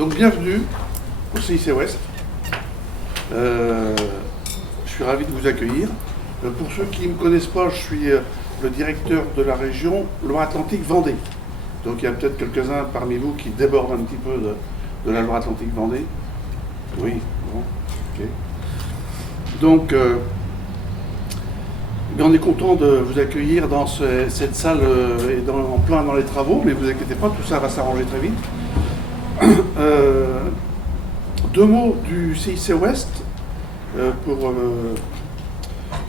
Donc bienvenue au CIC Ouest. Je suis ravi de vous accueillir. Pour ceux qui ne me connaissent pas, je suis le directeur de la région Loire-Atlantique-Vendée. Donc il y a peut-être quelques-uns parmi vous qui débordent un petit peu de la Loire-Atlantique-Vendée. Oui, bon, ok. Donc on est content de vous accueillir dans cette salle et en plein dans les travaux, mais vous inquiétez pas, tout ça va s'arranger très vite. Deux mots du CIC Ouest pour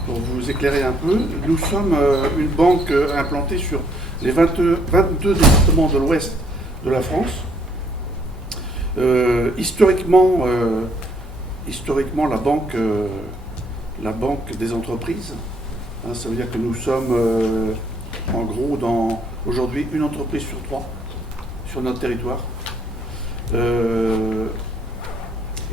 vous éclairer un peu. Nous sommes une banque implantée sur les 22 départements de l'ouest de la France. Historiquement, la banque des entreprises. Ça veut dire que nous sommes en gros dans aujourd'hui une entreprise sur 3 sur notre territoire.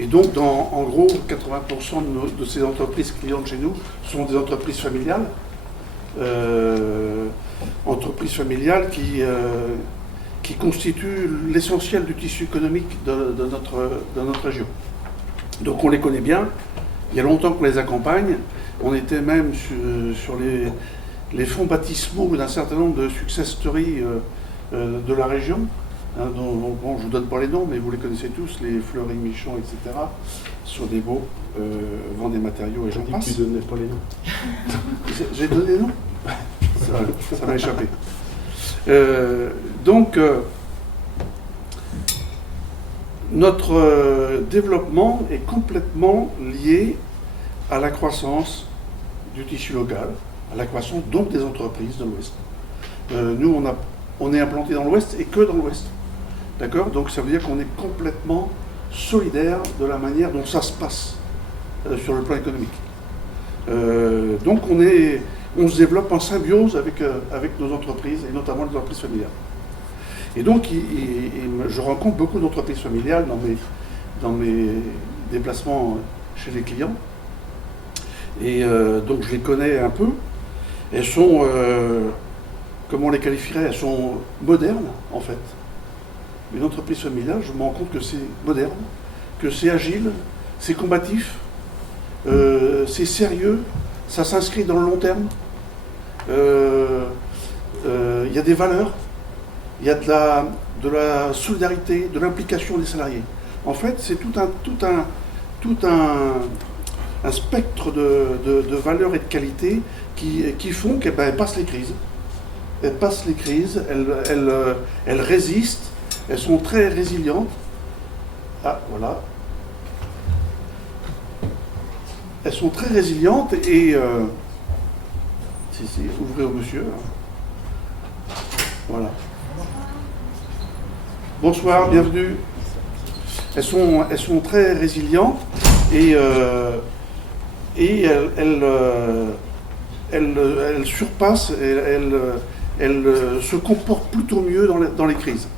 Et donc, en gros, 80% de ces entreprises clientes chez nous sont des entreprises familiales. Entreprises familiales qui constituent l'essentiel du tissu économique de notre région. Donc on les connaît bien. Il y a longtemps qu'on les accompagne. On était même sur les fonds baptismaux d'un certain nombre de success stories de la région. Bon, je ne vous donne pas les noms, mais vous les connaissez tous, les Fleury, Michon, etc. Sur des beaux vend des matériaux et j'en passe. Tu donnais pas les noms. J'ai donné les noms. Ça m'a échappé. Notre développement est complètement lié à la croissance du tissu local, à la croissance donc des entreprises de l'Ouest. Nous, on est implanté dans l'Ouest et que dans l'Ouest. D'accord ? Donc ça veut dire qu'on est complètement solidaire de la manière dont ça se passe sur le plan économique. Donc on se développe en symbiose avec nos entreprises et notamment les entreprises familiales. Et donc je rencontre beaucoup d'entreprises familiales dans mes déplacements chez les clients. Et donc je les connais un peu. Elles sont, comment on les qualifierait, elles sont modernes en fait. Une entreprise familiale, je me rends compte que c'est moderne, que c'est agile, c'est combatif, c'est sérieux, ça s'inscrit dans le long terme. Il y a des valeurs, il y a de la solidarité, de l'implication des salariés. En fait, c'est tout un spectre de valeurs et de qualités qui font qu'elles passent les crises. Elles passent les crises, elles résistent, elles sont très résilientes. Ah, voilà. Elles sont très résilientes et... si, ouvrez au monsieur. Voilà. Bonsoir, bienvenue. Elles sont très résilientes et elles surpassent, elles se comportent plutôt mieux dans les crises.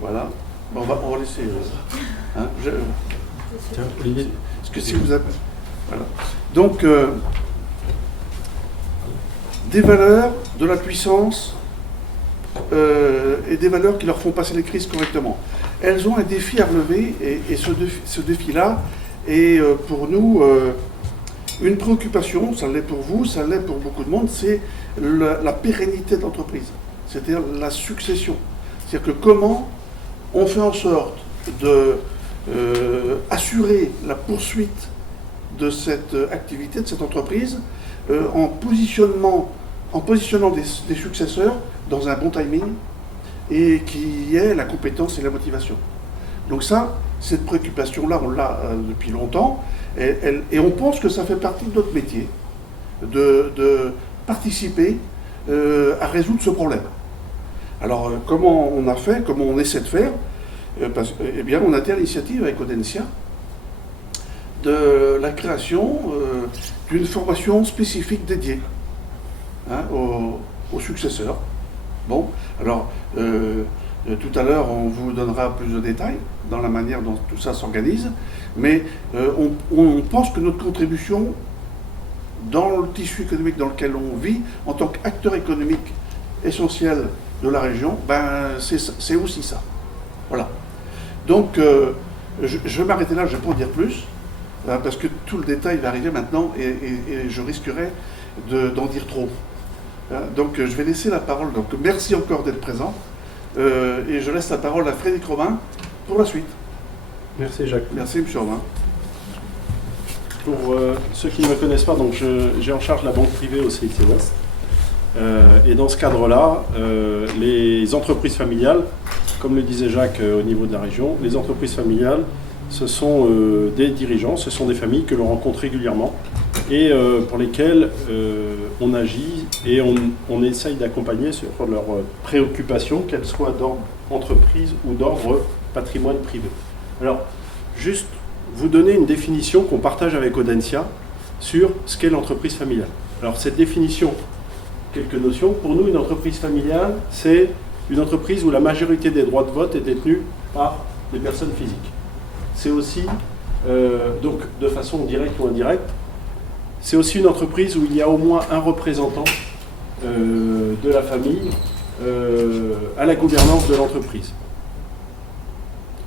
Voilà. Bon, on va laisser. Tiens, Olivier. Parce que si vous avez. Voilà. Donc, des valeurs, de la puissance et des valeurs qui leur font passer les crises correctement. Elles ont un défi à relever et ce défi-là est pour nous une préoccupation, ça l'est pour vous, ça l'est pour beaucoup de monde, c'est la pérennité de l'entreprise, c'est-à-dire la succession. C'est-à-dire que comment on fait en sorte de assurer la poursuite de cette activité, de cette entreprise, en positionnant des successeurs dans un bon timing et qui ait la compétence et la motivation. Donc ça, cette préoccupation-là, on l'a depuis longtemps et on pense que ça fait partie de notre métier de participer à résoudre ce problème. Alors comment on a fait, comment on essaie de faire eh bien, on a été à l'initiative avec Audencia de la création d'une formation spécifique dédiée aux successeurs. Bon, alors tout à l'heure on vous donnera plus de détails dans la manière dont tout ça s'organise, mais on pense que notre contribution dans le tissu économique dans lequel on vit, en tant qu'acteur économique essentiel de la région, ben, c'est aussi ça. Voilà. Donc, je vais m'arrêter là, je ne vais pas en dire plus, parce que tout le détail va arriver maintenant et je risquerais d'en dire trop. Donc, je vais laisser la parole. Donc, merci encore d'être présent. Et je laisse la parole à Frédéric Robin pour la suite. Merci Jacques. Merci, M. Robin. Pour ceux qui ne me connaissent pas, donc j'ai en charge la banque privée au CIC Ouest. Et dans ce cadre-là, les entreprises familiales, comme le disait Jacques au niveau de la région, les entreprises familiales, ce sont des dirigeants, ce sont des familles que l'on rencontre régulièrement et pour lesquelles on agit et on essaye d'accompagner sur leurs préoccupations, qu'elles soient d'ordre entreprise ou d'ordre patrimoine privé. Alors, juste vous donner une définition qu'on partage avec Audencia sur ce qu'est l'entreprise familiale. Alors, cette définition, quelques notions. Pour nous, une entreprise familiale, c'est une entreprise où la majorité des droits de vote est détenue par des personnes physiques. C'est aussi, donc de façon directe ou indirecte, c'est aussi une entreprise où il y a au moins un représentant de la famille à la gouvernance de l'entreprise.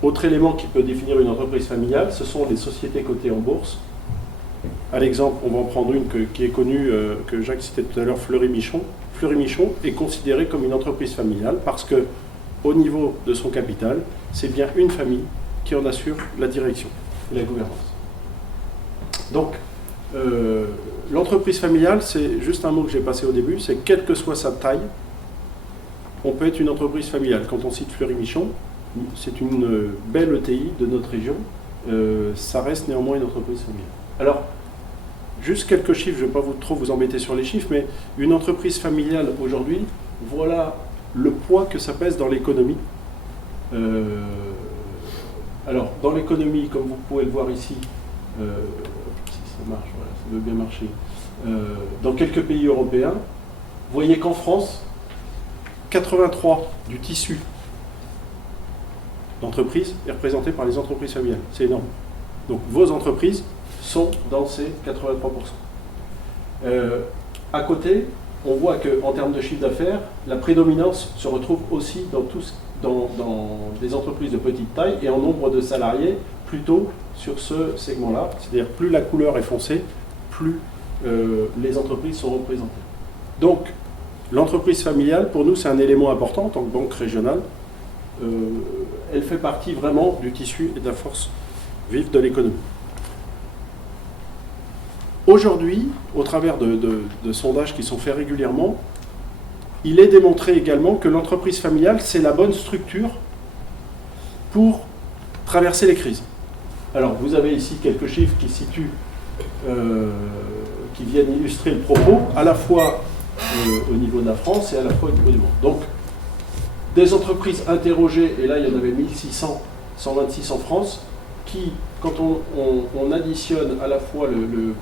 Autre élément qui peut définir une entreprise familiale, ce sont les sociétés cotées en bourse. À l'exemple, on va en prendre une qui est connue, que Jacques citait tout à l'heure, Fleury-Michon. Fleury-Michon est considérée comme une entreprise familiale parce que, au niveau de son capital, c'est bien une famille qui en assure la direction et la gouvernance. Donc, l'entreprise familiale, c'est juste un mot que j'ai passé au début, c'est quelle que soit sa taille, on peut être une entreprise familiale. Quand on cite Fleury-Michon, c'est une belle ETI de notre région, ça reste néanmoins une entreprise familiale. Alors, juste quelques chiffres, je ne vais pas trop vous embêter sur les chiffres, mais une entreprise familiale aujourd'hui, voilà le poids que ça pèse dans l'économie. Alors, dans l'économie, comme vous pouvez le voir ici, si ça marche, voilà, ça veut bien marcher, dans quelques pays européens, vous voyez qu'en France, 83 du tissu d'entreprise est représenté par les entreprises familiales. C'est énorme. Donc, vos entreprises sont dans ces 83%. À côté, on voit qu'en termes de chiffre d'affaires, la prédominance se retrouve aussi dans des entreprises de petite taille et en nombre de salariés, plutôt sur ce segment-là. C'est-à-dire plus la couleur est foncée, plus les entreprises sont représentées. Donc, l'entreprise familiale, pour nous, c'est un élément important en tant que banque régionale. Elle fait partie vraiment du tissu et de la force vive de l'économie. Aujourd'hui, au travers de sondages qui sont faits régulièrement, il est démontré également que l'entreprise familiale, c'est la bonne structure pour traverser les crises. Alors, vous avez ici quelques chiffres qui situent, qui viennent illustrer le propos, à la fois au niveau de la France et à la fois au niveau du monde. Donc, des entreprises interrogées, et là il y en avait 1600, 126 en France, qui, quand on additionne à la fois le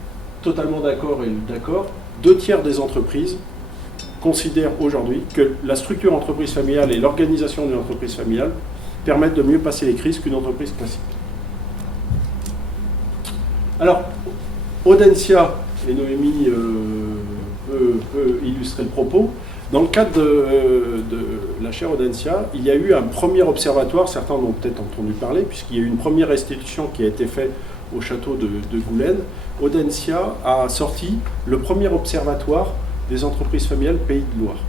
totalement d'accord et le d'accord, 2/3 des entreprises considèrent aujourd'hui que la structure entreprise familiale et l'organisation d'une entreprise familiale permettent de mieux passer les crises qu'une entreprise classique. Alors, Audencia, et Noémie peut illustrer le propos, dans le cadre de la chaire Audencia, il y a eu un premier observatoire, certains en ont peut-être entendu parler, puisqu'il y a eu une première restitution qui a été faite au château de Goulaine. Audencia a sorti le premier observatoire des entreprises familiales Pays de Loire.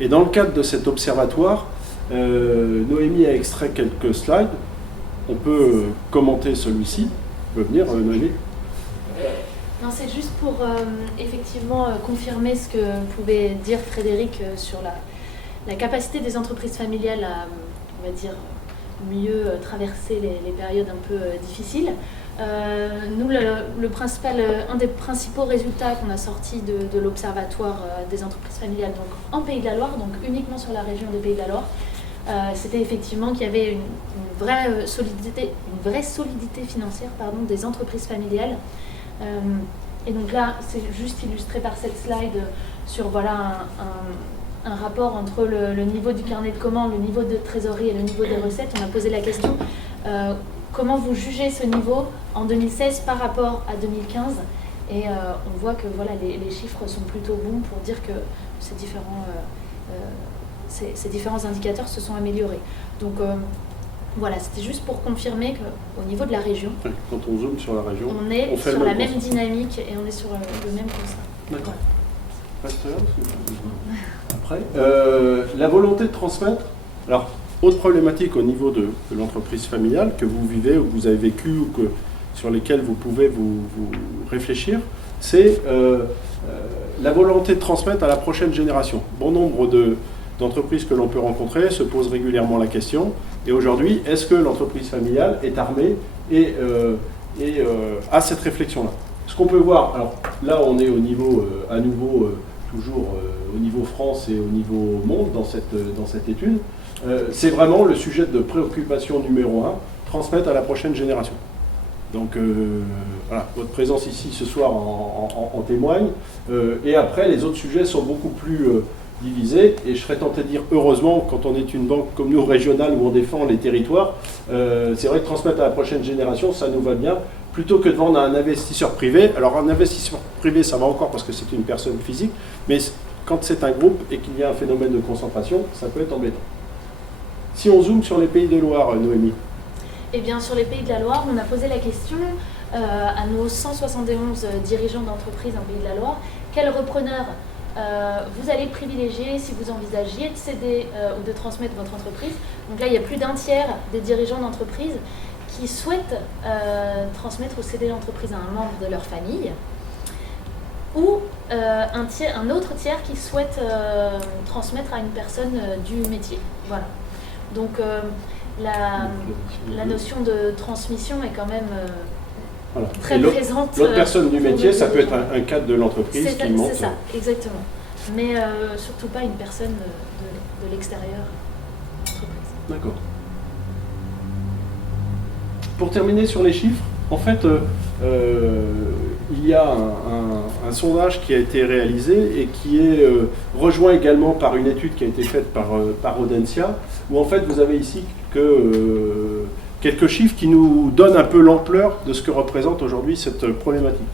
Et dans le cadre de cet observatoire, Noémie a extrait quelques slides. On peut commenter celui-ci. On peut venir, Noémie. Non, c'est juste pour effectivement confirmer ce que pouvait dire Frédéric sur la capacité des entreprises familiales à, on va dire, mieux traverser les périodes un peu difficiles. Nous, un des principaux résultats qu'on a sortis de l'Observatoire des entreprises familiales donc en Pays de la Loire, donc uniquement sur la région des Pays de la Loire, c'était effectivement qu'il y avait une vraie solidité financière des entreprises familiales. Et donc là, c'est juste illustré par cette slide sur voilà, un rapport entre le niveau du carnet de commandes, le niveau de trésorerie et le niveau des recettes. On a posé la question, comment vous jugez ce niveau en 2016 par rapport à 2015 ? Et on voit que voilà, les chiffres sont plutôt bons pour dire que ces différents ces différents indicateurs se sont améliorés. Donc voilà, c'était juste pour confirmer qu'au niveau de la région, quand on zoome sur la région, on est fait sur le la même même constat. dynamique et on est sur le même constat. D'accord. Après, la volonté de transmettre. Alors, autre problématique au niveau de l'entreprise familiale que vous vivez ou que vous avez vécu ou sur lesquelles vous pouvez vous réfléchir, c'est la volonté de transmettre à la prochaine génération. Bon nombre d'entreprises que l'on peut rencontrer se posent régulièrement la question. Et aujourd'hui, est-ce que l'entreprise familiale est armée et a cette réflexion-là? Ce qu'on peut voir, alors là on est au niveau, à nouveau, toujours au niveau France et au niveau monde dans cette étude, c'est vraiment le sujet de préoccupation numéro 1, transmettre à la prochaine génération. Donc voilà, votre présence ici ce soir en témoigne. Et après, les autres sujets sont beaucoup plus divisés. Et je serais tenté de dire, heureusement, quand on est une banque comme nous, régionale, où on défend les territoires, c'est vrai que transmettre à la prochaine génération, ça nous va bien, plutôt que de vendre à un investisseur privé. Alors un investisseur privé, ça va encore parce que c'est une personne physique, mais quand c'est un groupe et qu'il y a un phénomène de concentration, ça peut être embêtant. Si on zoome sur les Pays de Loire, Noémie. Eh bien, sur les Pays de la Loire, on a posé la question à nos 171 dirigeants d'entreprises en Pays de la Loire, quel repreneur vous allez privilégier si vous envisagiez de céder ou de transmettre votre entreprise. Donc là, il y a plus d'un tiers des dirigeants d'entreprise qui souhaitent transmettre ou céder l'entreprise à un membre de leur famille, ou un autre tiers qui souhaite transmettre à une personne du métier. Voilà. Donc la notion de transmission est quand même Voilà. très présente. L'autre personne du métier, ça peut être un cadre de l'entreprise qui monte. C'est ça, exactement. Mais surtout pas une personne de l'extérieur de l'entreprise. D'accord. Pour terminer sur les chiffres, en fait, il y a un sondage qui a été réalisé et qui est rejoint également par une étude qui a été faite par Audencia, où en fait vous avez ici quelques chiffres qui nous donnent un peu l'ampleur de ce que représente aujourd'hui cette problématique.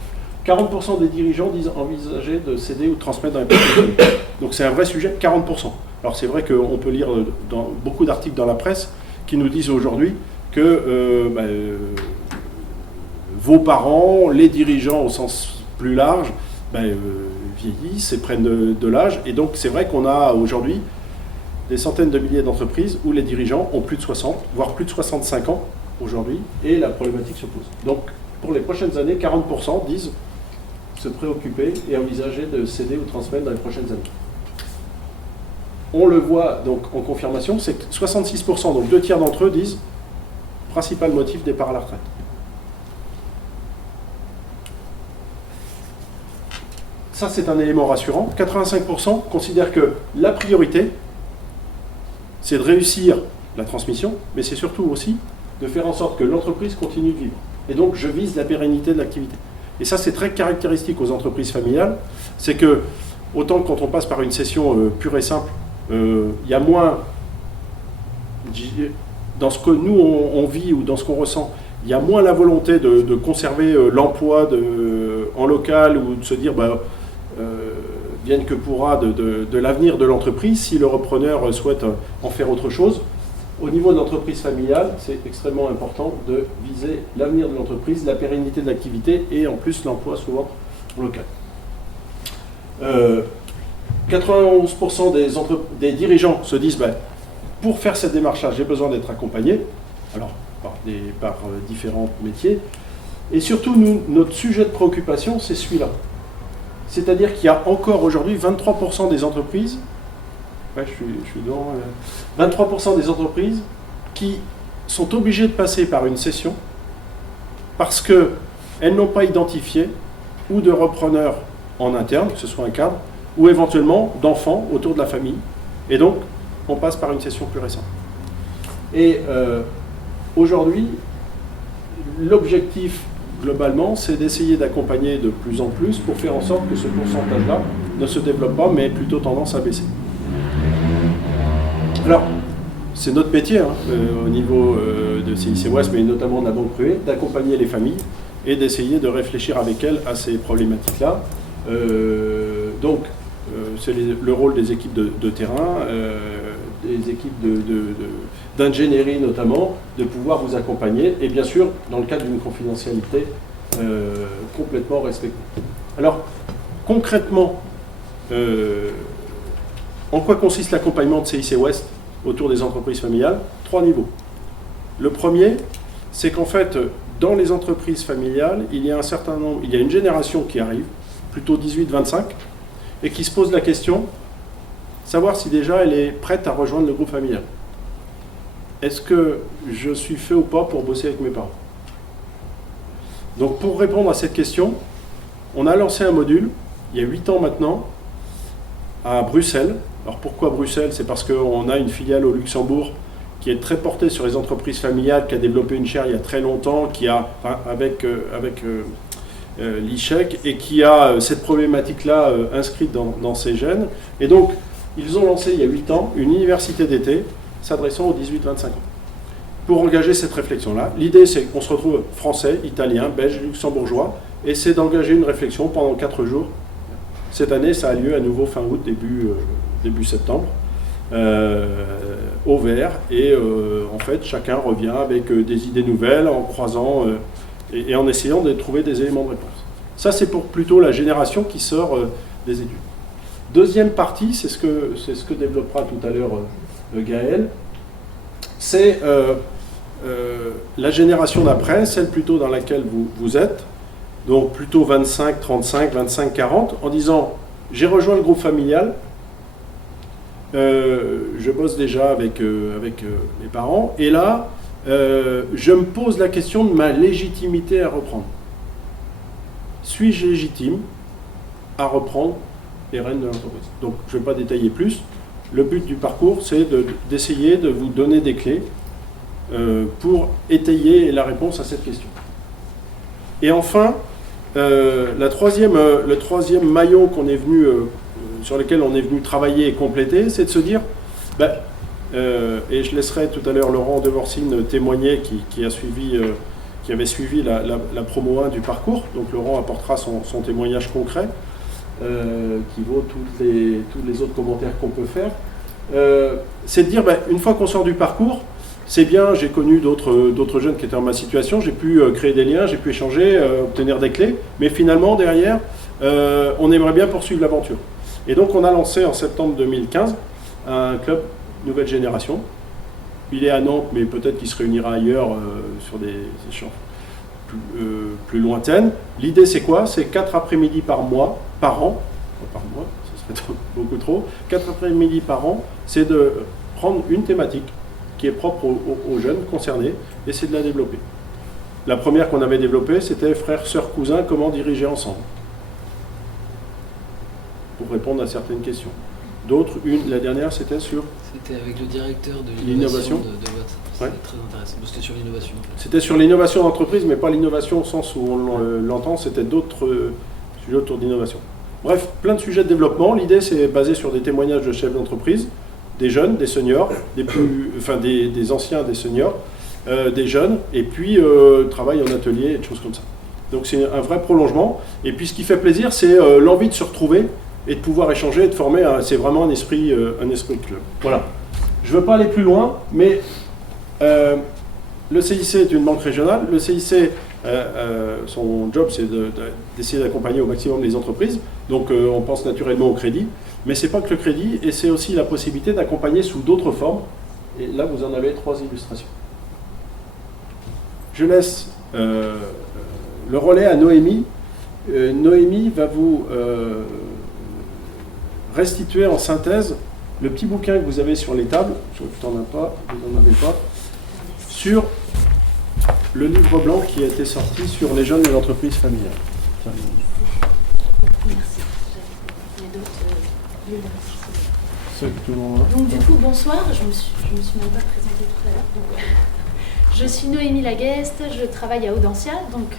40% des dirigeants disent envisager de céder ou de transmettre dans les prochaines années. Donc c'est un vrai sujet, 40%. Alors c'est vrai qu'on peut lire dans beaucoup d'articles dans la presse qui nous disent aujourd'hui que vos parents, les dirigeants au sens plus large, vieillissent et prennent de l'âge. Et donc c'est vrai qu'on a aujourd'hui des centaines de milliers d'entreprises où les dirigeants ont plus de 60, voire plus de 65 ans aujourd'hui, et la problématique se pose. Donc pour les prochaines années, 40% disent se préoccuper et envisager de céder ou transmettre dans les prochaines années. On le voit donc en confirmation, c'est que 66%, donc 2 tiers d'entre eux disent principal motif départ à la retraite. Ça, c'est un élément rassurant. 85% considèrent que la priorité, c'est de réussir la transmission, mais c'est surtout aussi de faire en sorte que l'entreprise continue de vivre. Et donc, je vise la pérennité de l'activité. Et ça, c'est très caractéristique aux entreprises familiales. C'est que, autant que quand on passe par une session pure et simple, il y a moins, dans ce que nous, on vit ou dans ce qu'on ressent, il y a moins la volonté de conserver l'emploi en local ou de se dire, vienne que pourra de l'avenir de l'entreprise si le repreneur souhaite en faire autre chose. Au niveau de l'entreprise familiale, c'est extrêmement important de viser l'avenir de l'entreprise, la pérennité de l'activité et en plus l'emploi souvent en local. 91% des dirigeants se disent pour faire cette démarche-là, j'ai besoin d'être accompagné, alors par différents métiers. Et surtout, notre sujet de préoccupation, c'est celui-là. C'est-à-dire qu'il y a encore aujourd'hui 23% des entreprises, 23% des entreprises qui sont obligées de passer par une cession parce qu'elles n'ont pas identifié ou de repreneurs en interne, que ce soit un cadre, ou éventuellement d'enfants autour de la famille. Et donc, on passe par une cession plus récente. Et aujourd'hui, l'objectif, globalement, c'est d'essayer d'accompagner de plus en plus pour faire en sorte que ce pourcentage-là ne se développe pas, mais ait plutôt tendance à baisser. Alors, c'est notre métier au niveau de CIC West, mais notamment de la banque privée, d'accompagner les familles et d'essayer de réfléchir avec elles à ces problématiques-là. Donc, c'est le rôle des équipes de terrain des équipes d'ingénierie notamment, de pouvoir vous accompagner, et bien sûr, dans le cadre d'une confidentialité complètement respectée. Alors, concrètement, en quoi consiste l'accompagnement de CIC West autour des entreprises familiales? 3 niveaux. Le premier, c'est qu'en fait, dans les entreprises familiales, il y a une génération qui arrive, plutôt 18-25, et qui se pose la question, savoir si déjà elle est prête à rejoindre le groupe familial. Est-ce que je suis fait ou pas pour bosser avec mes parents? Donc pour répondre à cette question, on a lancé un module, il y a 8 ans maintenant, à Bruxelles. Alors pourquoi Bruxelles? C'est parce qu'on a une filiale au Luxembourg qui est très portée sur les entreprises familiales, qui a développé une chaire il y a très longtemps, avec l'ICHEC, et qui a cette problématique-là inscrite dans ses gènes. Et donc, ils ont lancé il y a 8 ans une université d'été s'adressant aux 18-25 ans. Pour engager cette réflexion-là, l'idée c'est qu'on se retrouve français, italien, belge, luxembourgeois, et c'est d'engager une réflexion pendant 4 jours. Cette année, ça a lieu à nouveau fin août, début septembre, au vert, et en fait, chacun revient avec des idées nouvelles, en croisant et en essayant de trouver des éléments de réponse. Ça, c'est pour plutôt la génération qui sort des études. Deuxième partie, c'est ce que développera tout à l'heure Gaël, c'est la génération d'après, celle plutôt dans laquelle vous êtes, donc plutôt 25, 35, 25, 40, en disant « j'ai rejoint le groupe familial, je bosse déjà avec mes parents, et là, je me pose la question de ma légitimité à reprendre. Suis-je légitime à reprendre les rênes de l'entreprise ?» Donc, je ne vais pas détailler plus. Le but du parcours, c'est d'essayer de vous donner des clés pour étayer la réponse à cette question. Et enfin, le troisième maillon sur lequel on est venu travailler et compléter, c'est de se dire, et je laisserai tout à l'heure Laurent Devorcine témoigner qui avait suivi la promo 1 du parcours, donc Laurent apportera son témoignage concret, qui vaut tous les autres commentaires qu'on peut faire, c'est de dire, une fois qu'on sort du parcours, c'est bien, j'ai connu d'autres jeunes qui étaient en ma situation, j'ai pu créer des liens, j'ai pu échanger, obtenir des clés, mais finalement, derrière, on aimerait bien poursuivre l'aventure. Et donc, on a lancé en septembre 2015 un club nouvelle génération. Il est à Nantes, mais peut-être qu'il se réunira ailleurs sur des échanges plus lointaines. L'idée, c'est quoi? C'est 4 après-midi par an, ce serait beaucoup trop, 4 après-midi par an, c'est de prendre une thématique qui est propre aux jeunes concernés, et c'est de la développer. La première qu'on avait développée, c'était frères, sœurs, cousins, comment diriger ensemble, pour répondre à certaines questions. D'autres, la dernière, c'était sur... C'était avec le directeur de l'innovation de Watt. C'était très intéressant. C'était sur l'innovation. En fait. C'était sur l'innovation d'entreprise, mais pas l'innovation au sens où on l'entend, c'était d'autres sujets autour d'innovation. Bref, plein de sujets de développement. L'idée, c'est basé sur des témoignages de chefs d'entreprise, des jeunes, des seniors, des anciens, des seniors, des jeunes, et puis travail en atelier et des choses comme ça. Donc c'est un vrai prolongement. Et puis ce qui fait plaisir, c'est l'envie de se retrouver et de pouvoir échanger et de former. C'est vraiment un esprit de club. Voilà. Je ne veux pas aller plus loin, mais le CIC est une banque régionale. Le CIC, son job, c'est d'essayer d'accompagner au maximum les entreprises. Donc on pense naturellement au crédit. Mais ce n'est pas que le crédit, et c'est aussi la possibilité d'accompagner sous d'autres formes. Et là, vous en avez 3 illustrations. Je laisse le relais à Noémie. Noémie va vous restituer en synthèse le petit bouquin que vous avez sur les tables. Je ne vous en avez pas. Sur le livre blanc qui a été sorti sur les jeunes et l'entreprise familiale. Merci. Il y a d'autres Donc du coup, bonsoir. Je me suis même pas présentée tout à l'heure. Donc, je suis Noémie Lagueste, je travaille à Audencia, donc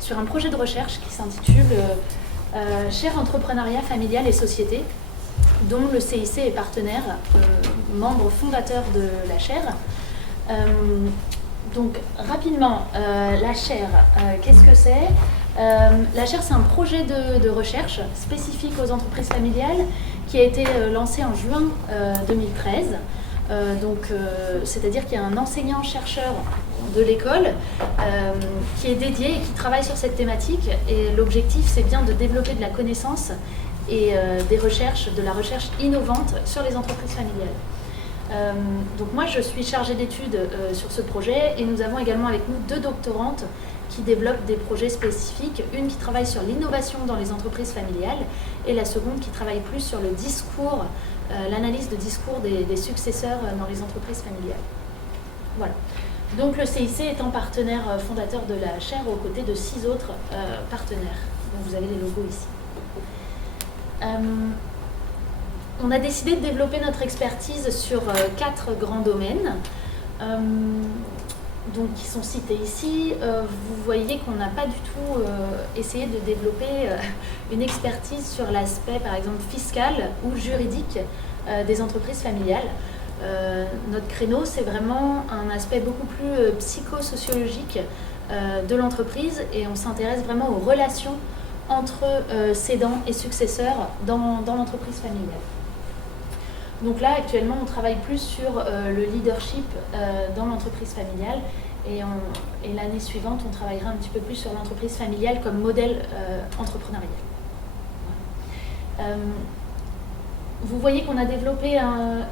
sur un projet de recherche qui s'intitule Chaire entrepreneuriat familial et société, dont le CIC est partenaire, membre fondateur de la chaire. Donc rapidement, la chaire, qu'est-ce que c'est? La chaire, c'est un projet de recherche spécifique aux entreprises familiales qui a été lancé en juin 2013 C'est-à-dire qu'il y a un enseignant-chercheur de l'école qui est dédié et qui travaille sur cette thématique. Et l'objectif, c'est bien de développer de la connaissance et de la recherche innovante sur les entreprises familiales. Donc moi, je suis chargée d'études sur ce projet et nous avons également avec nous 2 doctorantes qui développent des projets spécifiques, une qui travaille sur l'innovation dans les entreprises familiales et la seconde qui travaille plus sur le discours, l'analyse de discours des successeurs dans les entreprises familiales. Voilà. Donc le CIC est un partenaire fondateur de la chaire aux côtés de 6 autres partenaires. Donc vous avez les logos ici. On a décidé de développer notre expertise sur 4 grands domaines. Donc, qui sont cités ici. Vous voyez qu'on n'a pas du tout essayé de développer une expertise sur l'aspect, par exemple, fiscal ou juridique des entreprises familiales. Notre créneau, c'est vraiment un aspect beaucoup plus psychosociologique de l'entreprise et on s'intéresse vraiment aux relations entre cédants et successeurs dans l'entreprise familiale. Donc là, actuellement, on travaille plus sur le leadership dans l'entreprise familiale et l'année suivante, on travaillera un petit peu plus sur l'entreprise familiale comme modèle entrepreneurial. Vous voyez qu'on a développé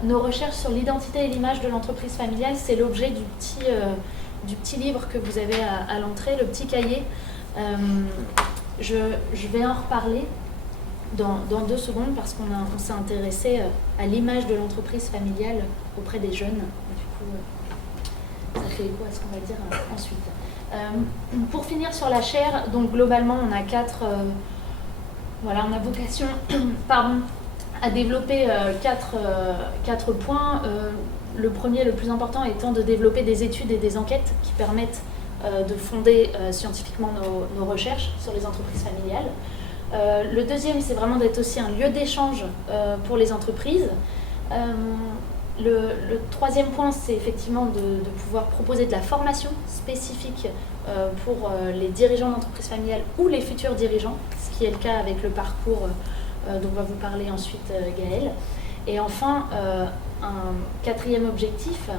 nos recherches sur l'identité et l'image de l'entreprise familiale. C'est l'objet du petit livre que vous avez à l'entrée, le petit cahier. Je vais en reparler dans 2 secondes parce qu'on s'est intéressé à l'image de l'entreprise familiale auprès des jeunes. Du coup, ça fait écho à ce qu'on va dire ensuite. Pour finir sur la chaire, donc globalement on a 4, on a vocation à développer 4 points. Le premier, le plus important, étant de développer des études et des enquêtes qui permettent de fonder scientifiquement nos recherches sur les entreprises familiales. Le deuxième, c'est vraiment d'être aussi un lieu d'échange pour les entreprises. Le troisième point, c'est effectivement de pouvoir proposer de la formation spécifique pour les dirigeants d'entreprises familiales ou les futurs dirigeants, ce qui est le cas avec le parcours dont va vous parler ensuite Gaëlle. Et enfin, un 4e objectif,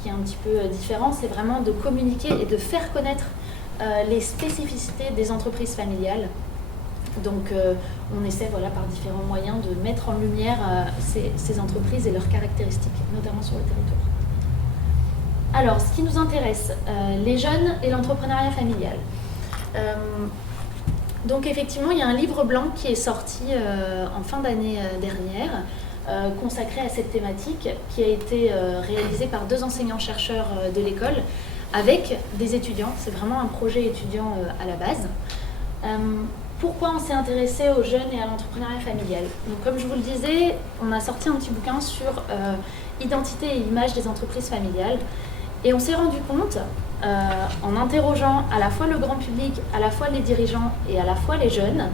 qui est un petit peu différent, c'est vraiment de communiquer et de faire connaître les spécificités des entreprises familiales. Donc on essaie par différents moyens de mettre en lumière ces entreprises et leurs caractéristiques, notamment sur le territoire. Alors, ce qui nous intéresse, les jeunes et l'entrepreneuriat familial. Donc effectivement, il y a un livre blanc qui est sorti en fin d'année dernière, consacré à cette thématique, qui a été réalisé par 2 enseignants-chercheurs de l'école, avec des étudiants. C'est vraiment un projet étudiant à la base. Pourquoi on s'est intéressé aux jeunes et à l'entrepreneuriat familial? Donc, comme je vous le disais, on a sorti un petit bouquin sur identité et image des entreprises familiales. Et on s'est rendu compte, en interrogeant à la fois le grand public, à la fois les dirigeants et à la fois les jeunes,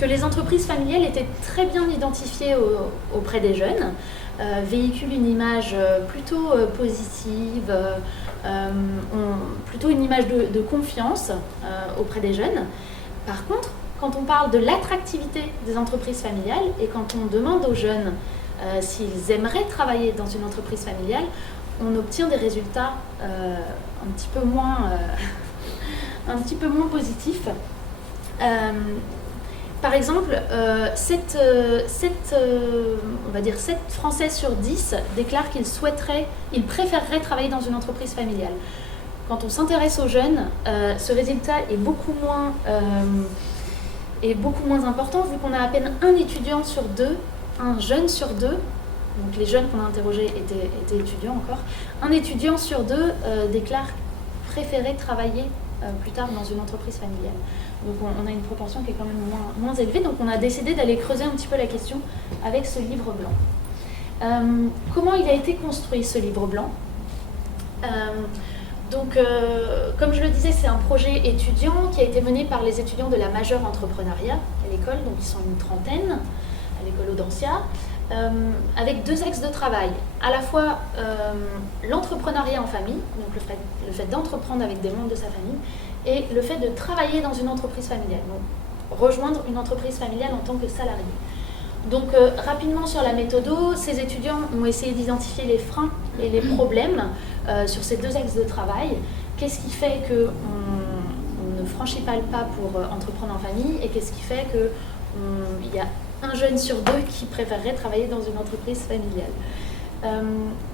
que les entreprises familiales étaient très bien identifiées auprès des jeunes, véhiculent une image plutôt positive, plutôt une image de confiance auprès des jeunes. Par contre, quand on parle de l'attractivité des entreprises familiales et quand on demande aux jeunes s'ils aimeraient travailler dans une entreprise familiale, on obtient des résultats un petit peu moins positifs. Par exemple, 7 Français sur 10 déclarent qu'ils préféreraient travailler dans une entreprise familiale. Quand on s'intéresse aux jeunes, ce résultat est beaucoup moins important, vu qu'on a à peine un étudiant sur 2, un jeune sur 2, donc les jeunes qu'on a interrogés étaient étudiants encore, un étudiant sur 2 déclare préférer travailler plus tard dans une entreprise familiale. Donc on a une proportion qui est quand même moins élevée, donc on a décidé d'aller creuser un petit peu la question avec ce livre blanc. Comment il a été construit ce livre blanc? Comme je le disais, c'est un projet étudiant qui a été mené par les étudiants de la majeure entrepreneuriat à l'école, donc ils sont une trentaine à l'école Audencia, avec 2 axes de travail. À la fois l'entrepreneuriat en famille, donc le fait d'entreprendre avec des membres de sa famille, et le fait de travailler dans une entreprise familiale, donc rejoindre une entreprise familiale en tant que salarié. Donc rapidement sur la méthodo, ces étudiants ont essayé d'identifier les freins et les problèmes sur ces 2 axes de travail. Qu'est-ce qui fait qu'on ne franchit pas le pas pour entreprendre en famille et qu'est-ce qui fait qu'il y a un jeune sur 2 qui préférerait travailler dans une entreprise familiale.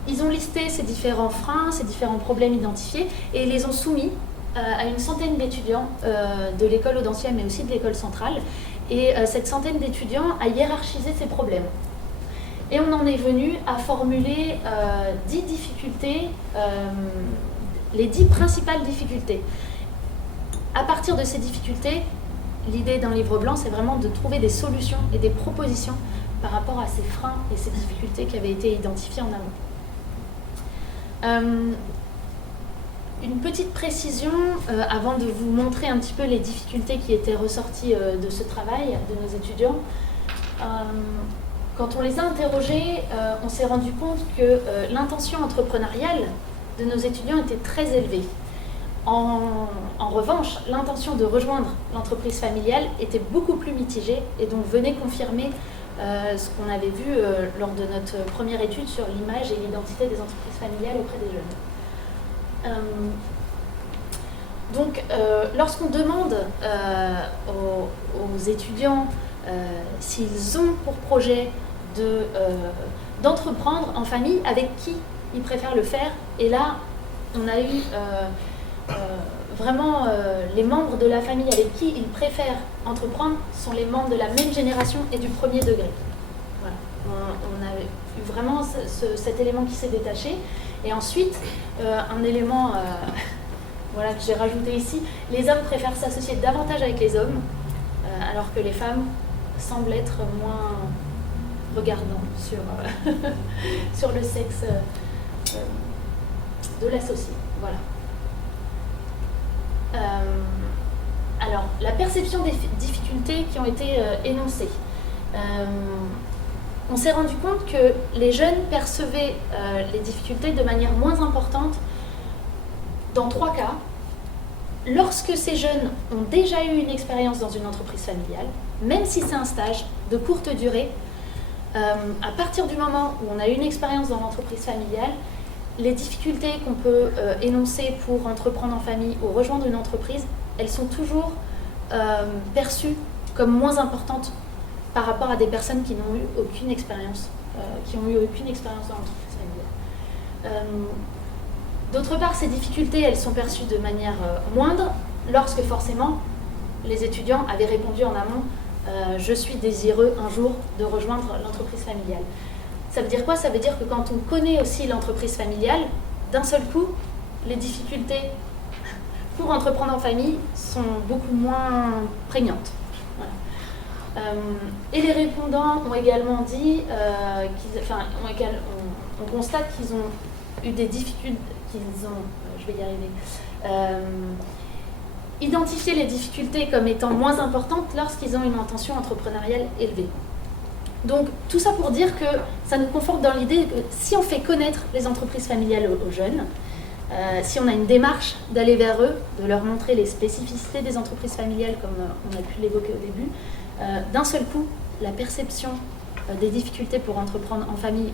Ils ont listé ces différents freins, ces différents problèmes identifiés et les ont soumis à une centaine d'étudiants de l'école Audencieux mais aussi de l'école centrale. Et cette centaine d'étudiants a hiérarchisé ces problèmes. Et on en est venu à formuler 10 difficultés, les 10 principales difficultés. À partir de ces difficultés, l'idée d'un livre blanc, c'est vraiment de trouver des solutions et des propositions par rapport à ces freins et ces difficultés qui avaient été identifiées en amont. Une petite précision avant de vous montrer un petit peu les difficultés qui étaient ressorties de ce travail de nos étudiants. Quand on les a interrogés, on s'est rendu compte que l'intention entrepreneuriale de nos étudiants était très élevée. En revanche, l'intention de rejoindre l'entreprise familiale était beaucoup plus mitigée et donc venait confirmer ce qu'on avait vu lors de notre première étude sur l'image et l'identité des entreprises familiales auprès des jeunes. Donc, lorsqu'on demande aux étudiants s'ils ont pour projet d'entreprendre en famille, avec qui ils préfèrent le faire, et là, on a eu vraiment les membres de la famille avec qui ils préfèrent entreprendre sont les membres de la même génération et du premier degré. Voilà. On a eu vraiment cet élément qui s'est détaché. Et ensuite, un élément voilà, que j'ai rajouté ici, les hommes préfèrent s'associer davantage avec les hommes, alors que les femmes semblent être moins regardants sur, sur le sexe de l'associé. Voilà. Alors, la perception des difficultés qui ont été énoncées. On s'est rendu compte que les jeunes percevaient les difficultés de manière moins importante dans 3 cas. Lorsque ces jeunes ont déjà eu une expérience dans une entreprise familiale, même si c'est un stage de courte durée, à partir du moment où on a eu une expérience dans l'entreprise familiale, les difficultés qu'on peut énoncer pour entreprendre en famille ou rejoindre une entreprise, elles sont toujours perçues comme moins importantes par rapport à des personnes qui n'ont eu aucune expérience, dans l'entreprise familiale. D'autre part, ces difficultés, elles sont perçues de manière moindre lorsque forcément les étudiants avaient répondu en amont je suis désireux un jour de rejoindre l'entreprise familiale. Ça veut dire quoi? Ça veut dire que quand on connaît aussi l'entreprise familiale, d'un seul coup, les difficultés pour entreprendre en famille sont beaucoup moins prégnantes. Voilà. Et les répondants ont également dit, on constate qu'ils ont eu des difficultés, identifier les difficultés comme étant moins importantes lorsqu'ils ont une intention entrepreneuriale élevée. Donc tout ça pour dire que ça nous conforte dans l'idée que si on fait connaître les entreprises familiales aux jeunes, si on a une démarche d'aller vers eux, de leur montrer les spécificités des entreprises familiales comme on a pu l'évoquer au début, d'un seul coup, la perception des difficultés pour entreprendre en famille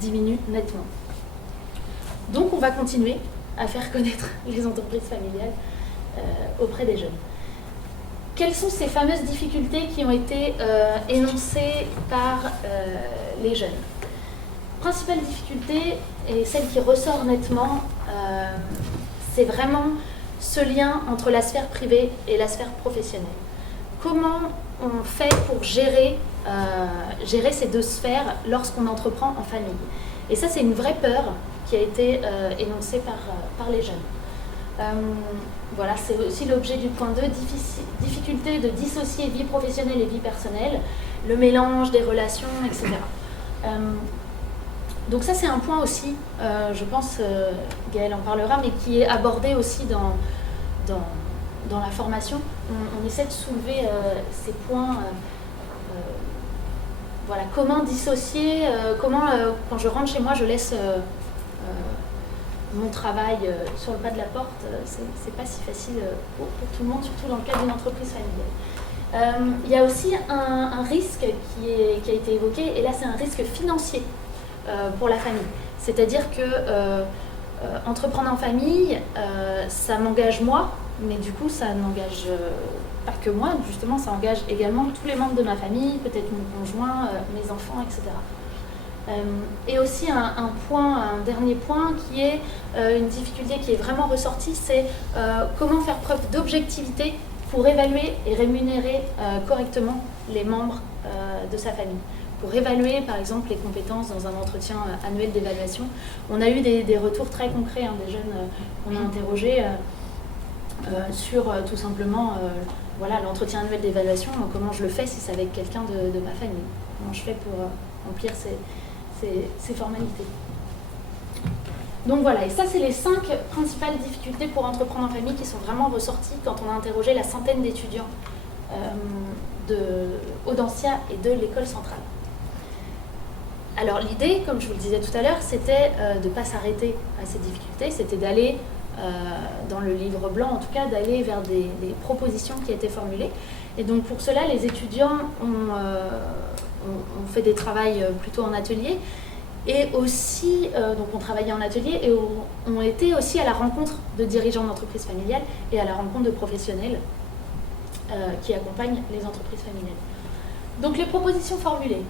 diminue nettement. Donc on va continuer à faire connaître les entreprises familiales auprès des jeunes. Quelles sont ces fameuses difficultés qui ont été énoncées par les jeunes? Principale difficulté, et celle qui ressort nettement, c'est vraiment ce lien entre la sphère privée et la sphère professionnelle. Comment on fait pour gérer ces 2 sphères lorsqu'on entreprend en famille? Et ça, c'est une vraie peur qui a été énoncée par les jeunes. Voilà, c'est aussi l'objet du point 2, difficulté de dissocier vie professionnelle et vie personnelle, le mélange des relations, etc. Donc ça, c'est un point aussi, je pense, Gaëlle en parlera, mais qui est abordé aussi dans la formation. On essaie de soulever ces points. Voilà, comment dissocier, quand je rentre chez moi, je laisse mon travail sur le pas de la porte, c'est pas si facile pour tout le monde, surtout dans le cadre d'une entreprise familiale. Il y a aussi un risque qui a été évoqué, et là c'est un risque financier pour la famille. C'est-à-dire que entreprendre en famille, ça m'engage moi, mais du coup ça n'engage pas que moi, justement ça engage également tous les membres de ma famille, peut-être mon conjoint, mes enfants, etc. Et aussi un dernier point qui est une difficulté qui est vraiment ressortie, c'est comment faire preuve d'objectivité pour évaluer et rémunérer correctement les membres de sa famille. Pour évaluer par exemple les compétences dans un entretien annuel d'évaluation. On a eu des retours très concrets, des jeunes qu'on a interrogés sur tout simplement voilà, l'entretien annuel d'évaluation, comment je le fais si c'est avec quelqu'un de ma famille. Comment je fais pour remplir ces formalités. Donc voilà, et ça c'est les 5 principales difficultés pour entreprendre en famille qui sont vraiment ressorties quand on a interrogé la centaine d'étudiants d'Audencia et de l'école centrale. Alors l'idée, comme je vous le disais tout à l'heure, c'était de ne pas s'arrêter à ces difficultés, c'était d'aller, dans le livre blanc en tout cas, d'aller vers des propositions qui étaient formulées. Et donc pour cela, les étudiants ont fait des travaux plutôt en atelier, et aussi, donc on travaillait en atelier et ont été aussi à la rencontre de dirigeants d'entreprises familiales et à la rencontre de professionnels qui accompagnent les entreprises familiales. Donc les propositions formulées.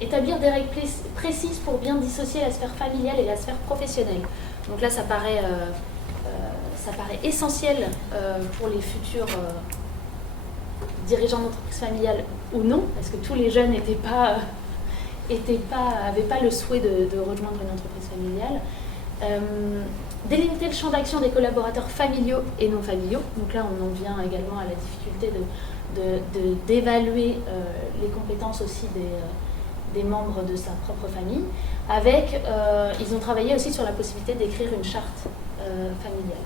Établir des règles précises pour bien dissocier la sphère familiale et la sphère professionnelle. Donc là, ça paraît essentiel pour les futurs dirigeants d'entreprises familiales ou non, parce que tous les jeunes n'avaient pas le souhait de rejoindre une entreprise familiale. Délimiter le champ d'action des collaborateurs familiaux et non familiaux. Donc là, on en vient également à la difficulté d'évaluer les compétences aussi des membres de sa propre famille. Ils ont travaillé aussi sur la possibilité d'écrire une charte familiale.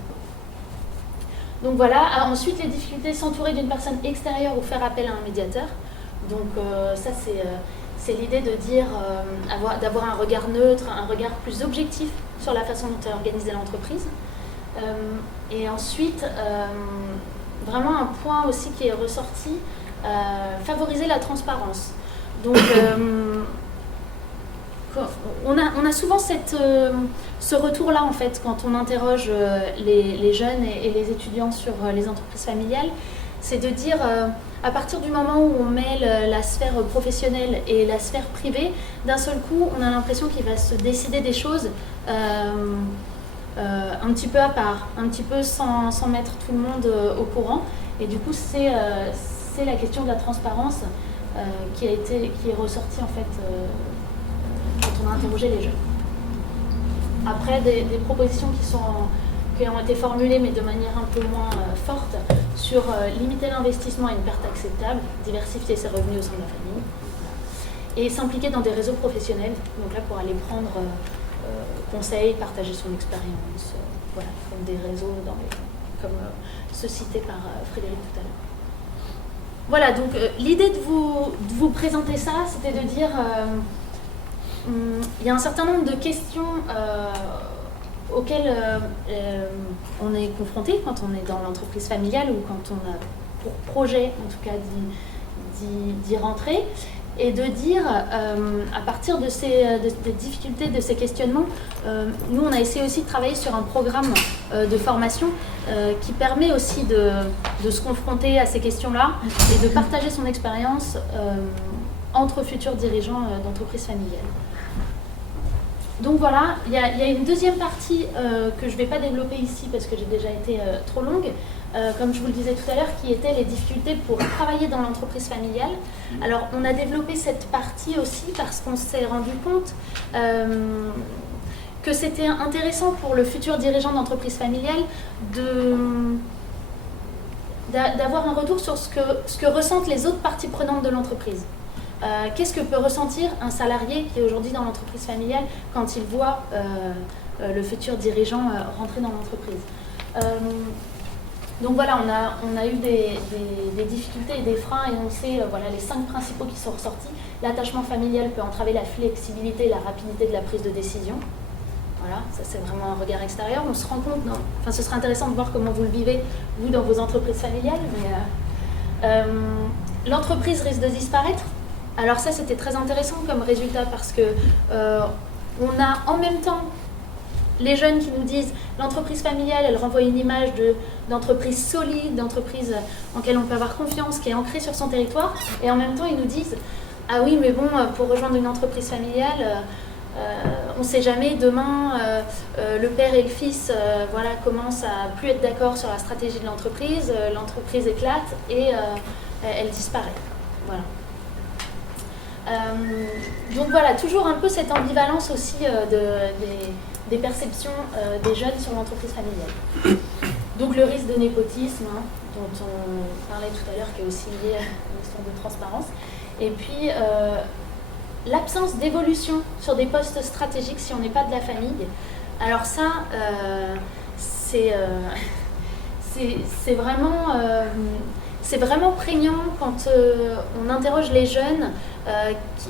Donc voilà, ensuite les difficultés, s'entourer d'une personne extérieure ou faire appel à un médiateur. Donc ça c'est l'idée de dire, d'avoir un regard neutre, un regard plus objectif sur la façon dont est organisée l'entreprise. Et ensuite, vraiment un point aussi qui est ressorti, favoriser la transparence. Donc on a souvent ce retour-là en fait quand on interroge les jeunes et les étudiants sur les entreprises familiales, c'est de dire à partir du moment où on met la sphère professionnelle et la sphère privée, d'un seul coup on a l'impression qu'il va se décider des choses un petit peu à part, un petit peu sans mettre tout le monde au courant, et du coup c'est la question de la transparence qui est ressortie en fait quand on a interrogé les jeunes. Après des propositions qui ont été formulées mais de manière un peu moins forte sur limiter l'investissement à une perte acceptable, diversifier ses revenus au sein de la famille et s'impliquer dans des réseaux professionnels, donc là pour aller prendre conseil, partager son expérience, voilà, comme des réseaux comme ceux cités par Frédéric tout à l'heure. Voilà, donc l'idée de vous présenter ça, c'était de dire il y a un certain nombre de questions auxquelles on est confronté quand on est dans l'entreprise familiale ou quand on a pour projet, en tout cas, d'y rentrer, et de dire, à partir des difficultés, de ces questionnements, nous, on a essayé aussi de travailler sur un programme de formation qui permet aussi de se confronter à ces questions-là et de partager son expérience entre futurs dirigeants d'entreprises familiales. Donc voilà, il y a une deuxième partie que je ne vais pas développer ici parce que j'ai déjà été trop longue, comme je vous le disais tout à l'heure, qui était les difficultés pour travailler dans l'entreprise familiale. Alors on a développé cette partie aussi parce qu'on s'est rendu compte que c'était intéressant pour le futur dirigeant d'entreprise familiale d'avoir un retour sur ce que ressentent les autres parties prenantes de l'entreprise. Qu'est-ce que peut ressentir un salarié qui est aujourd'hui dans l'entreprise familiale quand il voit le futur dirigeant rentrer dans l'entreprise. Donc voilà, on a eu des difficultés et des freins, et on sait voilà, les 5 principaux qui sont ressortis. L'attachement familial peut entraver la flexibilité et la rapidité de la prise de décision. Voilà, ça c'est vraiment un regard extérieur. On se rend compte, enfin ce serait intéressant de voir comment vous le vivez, vous, dans vos entreprises familiales, mais L'entreprise risque de disparaître. Alors ça, c'était très intéressant comme résultat parce que on a en même temps les jeunes qui nous disent l'entreprise familiale, elle renvoie une image d'entreprise solide, d'entreprise en laquelle on peut avoir confiance, qui est ancrée sur son territoire. Et en même temps, ils nous disent ah oui, mais bon, pour rejoindre une entreprise familiale, on ne sait jamais, demain, le père et le fils voilà, commencent à plus être d'accord sur la stratégie de l'entreprise éclate et elle disparaît. Voilà. Donc voilà, toujours un peu cette ambivalence aussi des perceptions des jeunes sur l'entreprise familiale. Donc le risque de népotisme, hein, dont on parlait tout à l'heure, qui est aussi lié à une question de transparence. Et puis l'absence d'évolution sur des postes stratégiques si on n'est pas de la famille. Alors ça, c'est vraiment prégnant quand on interroge les jeunes,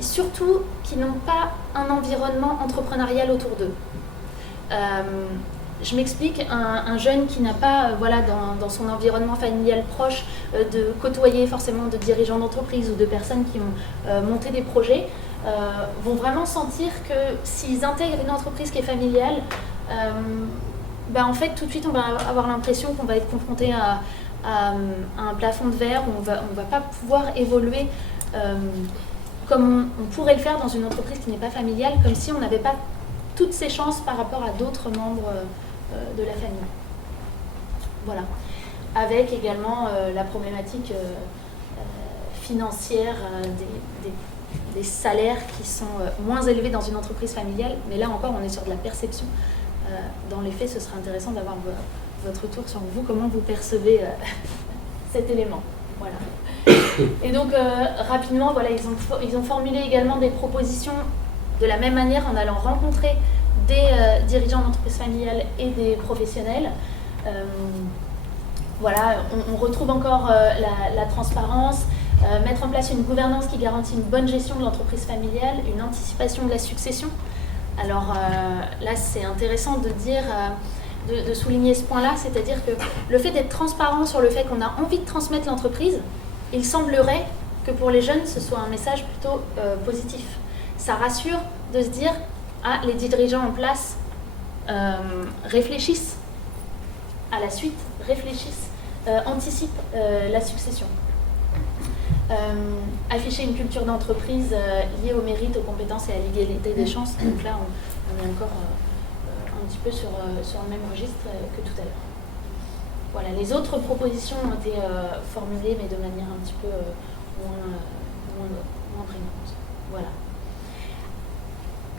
surtout qui n'ont pas un environnement entrepreneurial autour d'eux. Je m'explique, un jeune qui n'a pas, voilà, dans son environnement familial proche, de côtoyer forcément de dirigeants d'entreprise ou de personnes qui ont monté des projets, vont vraiment sentir que s'ils intègrent une entreprise qui est familiale, en fait tout de suite on va avoir l'impression qu'on va être confronté à un plafond de verre où on va pas pouvoir évoluer comme on pourrait le faire dans une entreprise qui n'est pas familiale, comme si on n'avait pas toutes ses chances par rapport à d'autres membres de la famille. Voilà. Avec également la problématique financière des salaires qui sont moins élevés dans une entreprise familiale, mais là encore on est sur de la perception. Dans les faits, ce serait intéressant d'avoir votre retour sur vous, comment vous percevez cet élément. Voilà. Et donc rapidement, voilà, ils ont formulé également des propositions de la même manière en allant rencontrer des dirigeants d'entreprises familiales et des professionnels. Voilà, on retrouve encore la transparence, mettre en place une gouvernance qui garantit une bonne gestion de l'entreprise familiale, une anticipation de la succession. Alors là, c'est intéressant de dire, de souligner ce point-là, c'est-à-dire que le fait d'être transparent sur le fait qu'on a envie de transmettre l'entreprise, il semblerait que pour les jeunes, ce soit un message plutôt positif. Ça rassure de se dire, ah, les dirigeants en place réfléchissent à la suite, anticipent la succession. Afficher une culture d'entreprise liée au mérite, aux compétences et à l'égalité des chances. Donc là, on est encore un petit peu sur le même registre que tout à l'heure. Voilà, les autres propositions ont été formulées, mais de manière un petit peu moins prégnante. Voilà.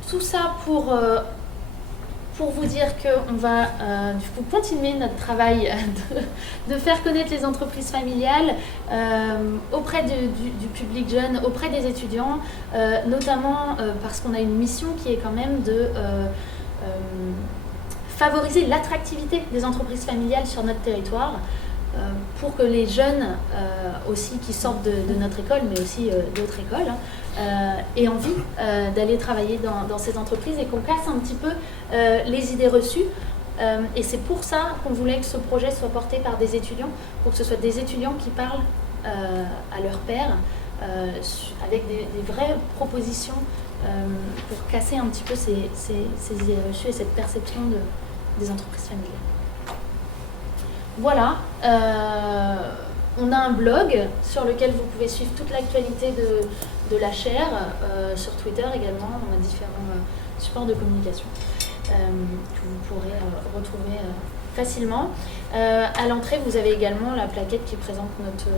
Tout ça pour vous dire qu'on va du coup continuer notre travail de faire connaître les entreprises familiales auprès du public jeune, auprès des étudiants, notamment parce qu'on a une mission qui est quand même de favoriser l'attractivité des entreprises familiales sur notre territoire, pour que les jeunes aussi qui sortent de notre école, mais aussi d'autres écoles, aient envie d'aller travailler dans ces entreprises et qu'on casse un petit peu les idées reçues. Et c'est pour ça qu'on voulait que ce projet soit porté par des étudiants, pour que ce soit des étudiants qui parlent à leurs pairs, avec des vraies propositions pour casser un petit peu ces idées reçues et cette perception des entreprises familiales. Voilà, on a un blog sur lequel vous pouvez suivre toute l'actualité de la chaire, sur Twitter également, on a différents supports de communication que vous pourrez retrouver facilement. À l'entrée, vous avez également la plaquette qui présente notre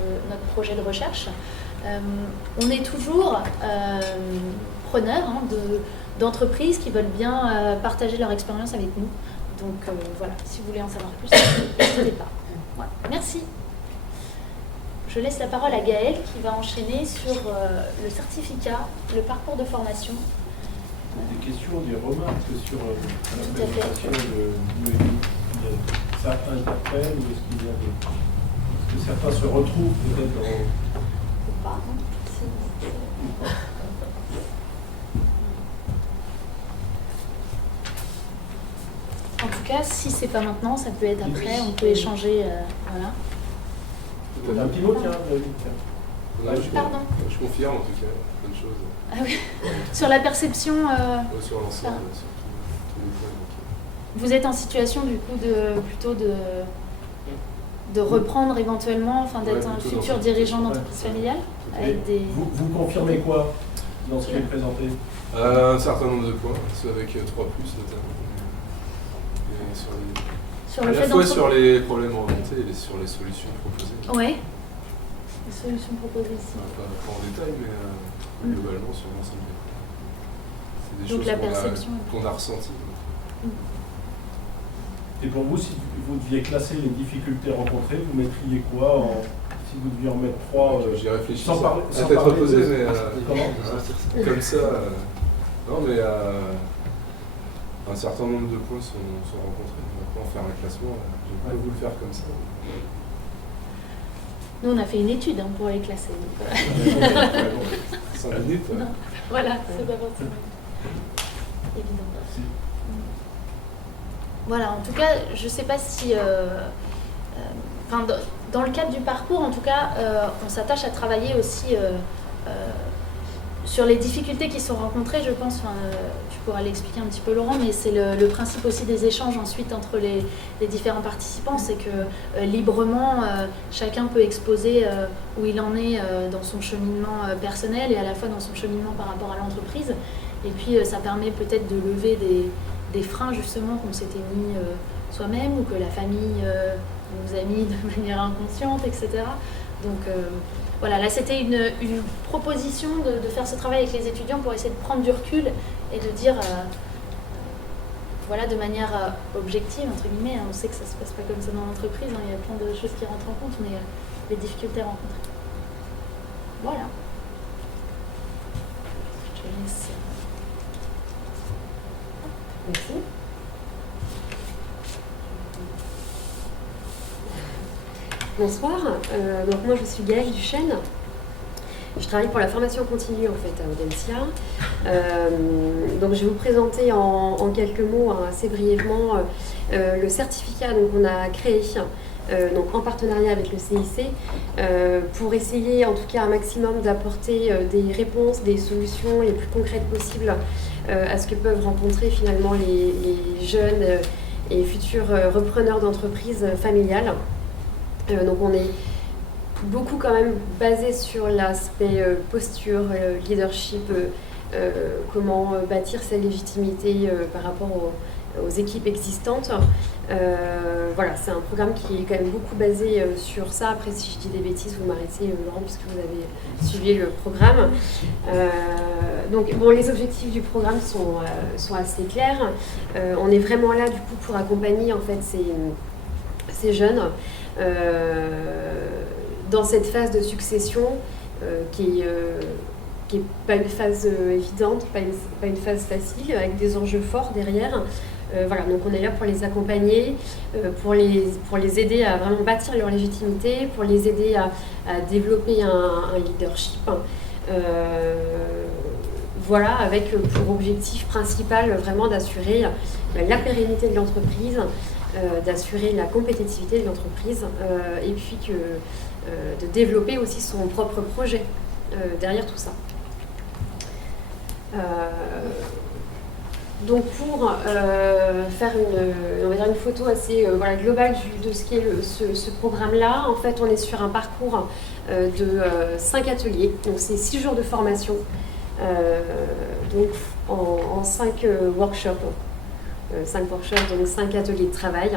projet de recherche. On est toujours preneurs d'entreprises qui veulent bien partager leur expérience avec nous. Donc voilà, si vous voulez en savoir plus, n'hésitez pas. Voilà. Merci. Je laisse la parole à Gaëlle qui va enchaîner sur le certificat, le parcours de formation. Des questions, des remarques sur la présentation de certains interprètes ou est-ce que certains se retrouvent peut-être dans... Ou pas. En tout cas, si c'est pas maintenant, ça peut être après, on peut échanger. Voilà. Un petit mot, tiens. Pardon. Je confirme en tout cas, plein de choses. Ah oui. Sur la perception, Sur l'ensemble, sur tous les points. vous êtes en situation du coup de reprendre éventuellement, enfin d'être un futur dirigeant d'entreprise familiale avec des... Vous confirmez quoi dans ce qui est présenté? Un certain nombre de points, ceux avec 3+, notamment. Et Sur à le la fait fois sur les problèmes remontés et sur les solutions proposées. Ouais. Les solutions proposées ici. Pas en détail, mais globalement sur l'ensemble des points. C'est des Donc choses la perception. qu'on a ressenties. Et pour vous, si vous deviez classer les difficultés rencontrées, vous mettriez quoi si vous deviez en mettre 3 J'y réfléchis sans parler à tête reposée, mais comment comme ça. Non, mais un certain nombre de points sont rencontrés. On va pas en faire un classement. Je vais pas vous le faire comme ça. Nous, on a fait une étude pour les classer. Donc, 5 minutes. voilà, c'est pas forcément évident. Voilà, en tout cas, je ne sais pas si... dans le cadre du parcours, en tout cas, on s'attache à travailler aussi sur les difficultés qui sont rencontrées, je pense. Tu pourras l'expliquer un petit peu, Laurent, mais c'est le principe aussi des échanges ensuite entre les différents participants. C'est que librement, chacun peut exposer où il en est dans son cheminement personnel et à la fois dans son cheminement par rapport à l'entreprise. Et puis, ça permet peut-être de lever des freins justement qu'on s'était mis soi-même ou que la famille nous a mis de manière inconsciente, etc. Donc voilà, là c'était une proposition de faire ce travail avec les étudiants pour essayer de prendre du recul et de dire, voilà, de manière objective, entre guillemets, on sait que ça se passe pas comme ça dans l'entreprise, il y a plein de choses qui rentrent en compte, mais les difficultés rencontrées. Voilà. Je laisse... Merci. Bonsoir, donc moi je suis Gaëlle Duchesne. Je travaille pour la formation continue en fait à Audencia. Donc je vais vous présenter en quelques mots, assez brièvement, le certificat qu'on a créé donc en partenariat avec le CIC pour essayer en tout cas un maximum d'apporter des réponses, des solutions les plus concrètes possibles à ce que peuvent rencontrer finalement les jeunes et futurs repreneurs d'entreprises familiales. Donc on est beaucoup quand même basé sur l'aspect posture, leadership, comment bâtir sa légitimité par rapport aux équipes existantes. Voilà, c'est un programme qui est quand même beaucoup basé sur ça. Après, si je dis des bêtises, vous m'arrêtez, Laurent, puisque vous avez suivi le programme. Donc, bon, les objectifs du programme sont assez clairs. On est vraiment là, du coup, pour accompagner en fait ces jeunes dans cette phase de succession qui est pas une phase évidente, pas une phase facile, avec des enjeux forts derrière. Voilà, donc on est là pour les accompagner, pour les aider à vraiment bâtir leur légitimité, pour les aider à développer un leadership. Voilà, avec pour objectif principal vraiment d'assurer la pérennité de l'entreprise, d'assurer la compétitivité de l'entreprise et puis de développer aussi son propre projet derrière tout ça. Donc pour faire une photo assez globale de ce qu'est ce programme-là, en fait on est sur un parcours de 5 ateliers, donc c'est 6 jours de formation, donc en 5 workshops. 5 workshops, donc 5 ateliers de travail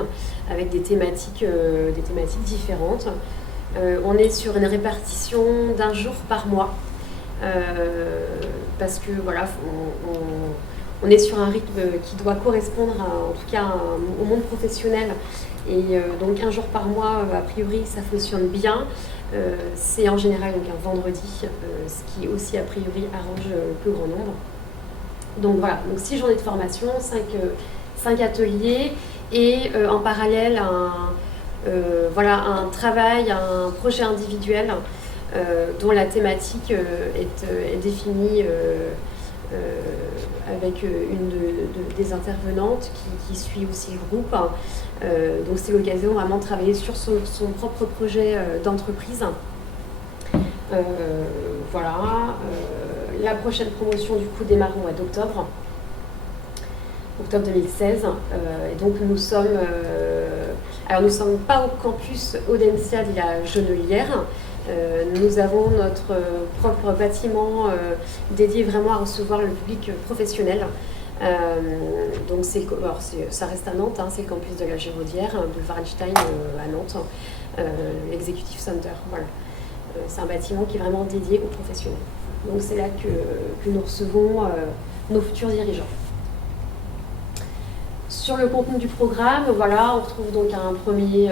avec des thématiques différentes. On est sur une répartition d'1 jour par mois parce que voilà, on est sur un rythme qui doit correspondre en tout cas au monde professionnel et donc 1 jour par mois, a priori ça fonctionne bien. C'est en général donc un vendredi, ce qui aussi a priori arrange le plus grand nombre. Donc voilà, donc 6 journées de formation, 5 ateliers et en parallèle un travail, un projet individuel dont la thématique est définie avec une des intervenantes qui suit aussi le groupe. Donc c'est l'occasion vraiment de travailler sur son propre projet d'entreprise. Voilà. La prochaine promotion du coup démarre au mois d'octobre. Octobre 2016. Et donc nous sommes pas au campus Audencia de la Genelière. Nous avons notre propre bâtiment dédié vraiment à recevoir le public professionnel. Donc ça reste à Nantes, hein, c'est le campus de la Géraudière, boulevard Einstein à Nantes, l'Executive Center. Voilà. C'est un bâtiment qui est vraiment dédié aux professionnels. Donc c'est là que nous recevons nos futurs dirigeants. Sur le contenu du programme, voilà, on retrouve donc un premier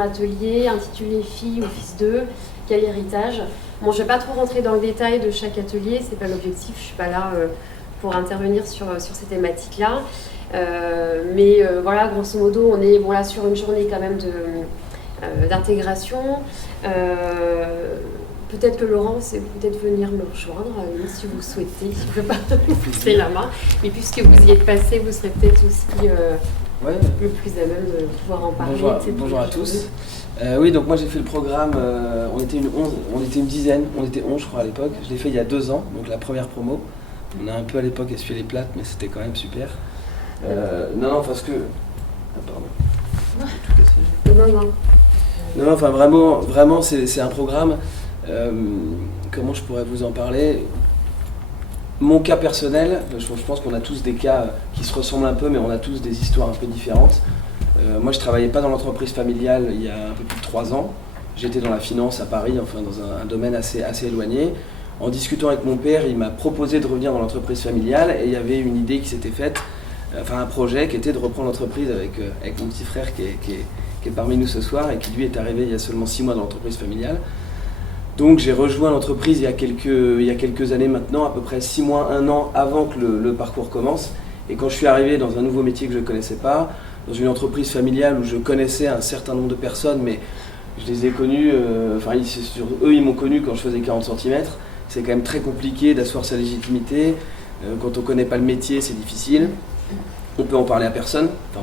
atelier intitulé Filles ou Fils d'eux, quel héritage. Bon, je ne vais pas trop rentrer dans le détail de chaque atelier, c'est pas l'objectif, je ne suis pas là pour intervenir sur ces thématiques-là. Mais voilà, grosso modo, on est là sur une journée quand même d'intégration. Peut-être que Laurent, c'est peut-être venir me rejoindre, si vous souhaitez, je ne veux pas vous pousser la main. Mais puisque vous y êtes passé, vous serez peut-être aussi le plus à même de pouvoir en parler. Bonjour à tous. Oui, donc moi j'ai fait le programme, on était une dizaine, on était 11 je crois à l'époque. Je l'ai fait il y a 2 ans, donc la première promo. On a un peu à l'époque essuyé les plates, mais c'était quand même super. Non, parce que... Ah pardon. J'ai tout cassé. Non, enfin vraiment c'est un programme... comment je pourrais vous en parler? Mon cas personnel, je pense qu'on a tous des cas qui se ressemblent un peu, mais on a tous des histoires un peu différentes. Moi, je ne travaillais pas dans l'entreprise familiale il y a un peu plus de 3 ans. J'étais dans la finance à Paris, enfin dans un domaine assez éloigné. En discutant avec mon père, il m'a proposé de revenir dans l'entreprise familiale et il y avait une idée qui s'était faite, enfin un projet qui était de reprendre l'entreprise avec mon petit frère qui est parmi nous ce soir et qui lui est arrivé il y a seulement 6 mois dans l'entreprise familiale. Donc j'ai rejoint l'entreprise il y a quelques années maintenant, à peu près 6 mois, 1 an avant que le parcours commence. Et quand je suis arrivé dans un nouveau métier que je ne connaissais pas, dans une entreprise familiale où je connaissais un certain nombre de personnes, mais je les ai connus, eux ils m'ont connu quand je faisais 40 cm. C'est quand même très compliqué d'asseoir sa légitimité. Quand on ne connaît pas le métier, c'est difficile. On peut en parler à personne. Quand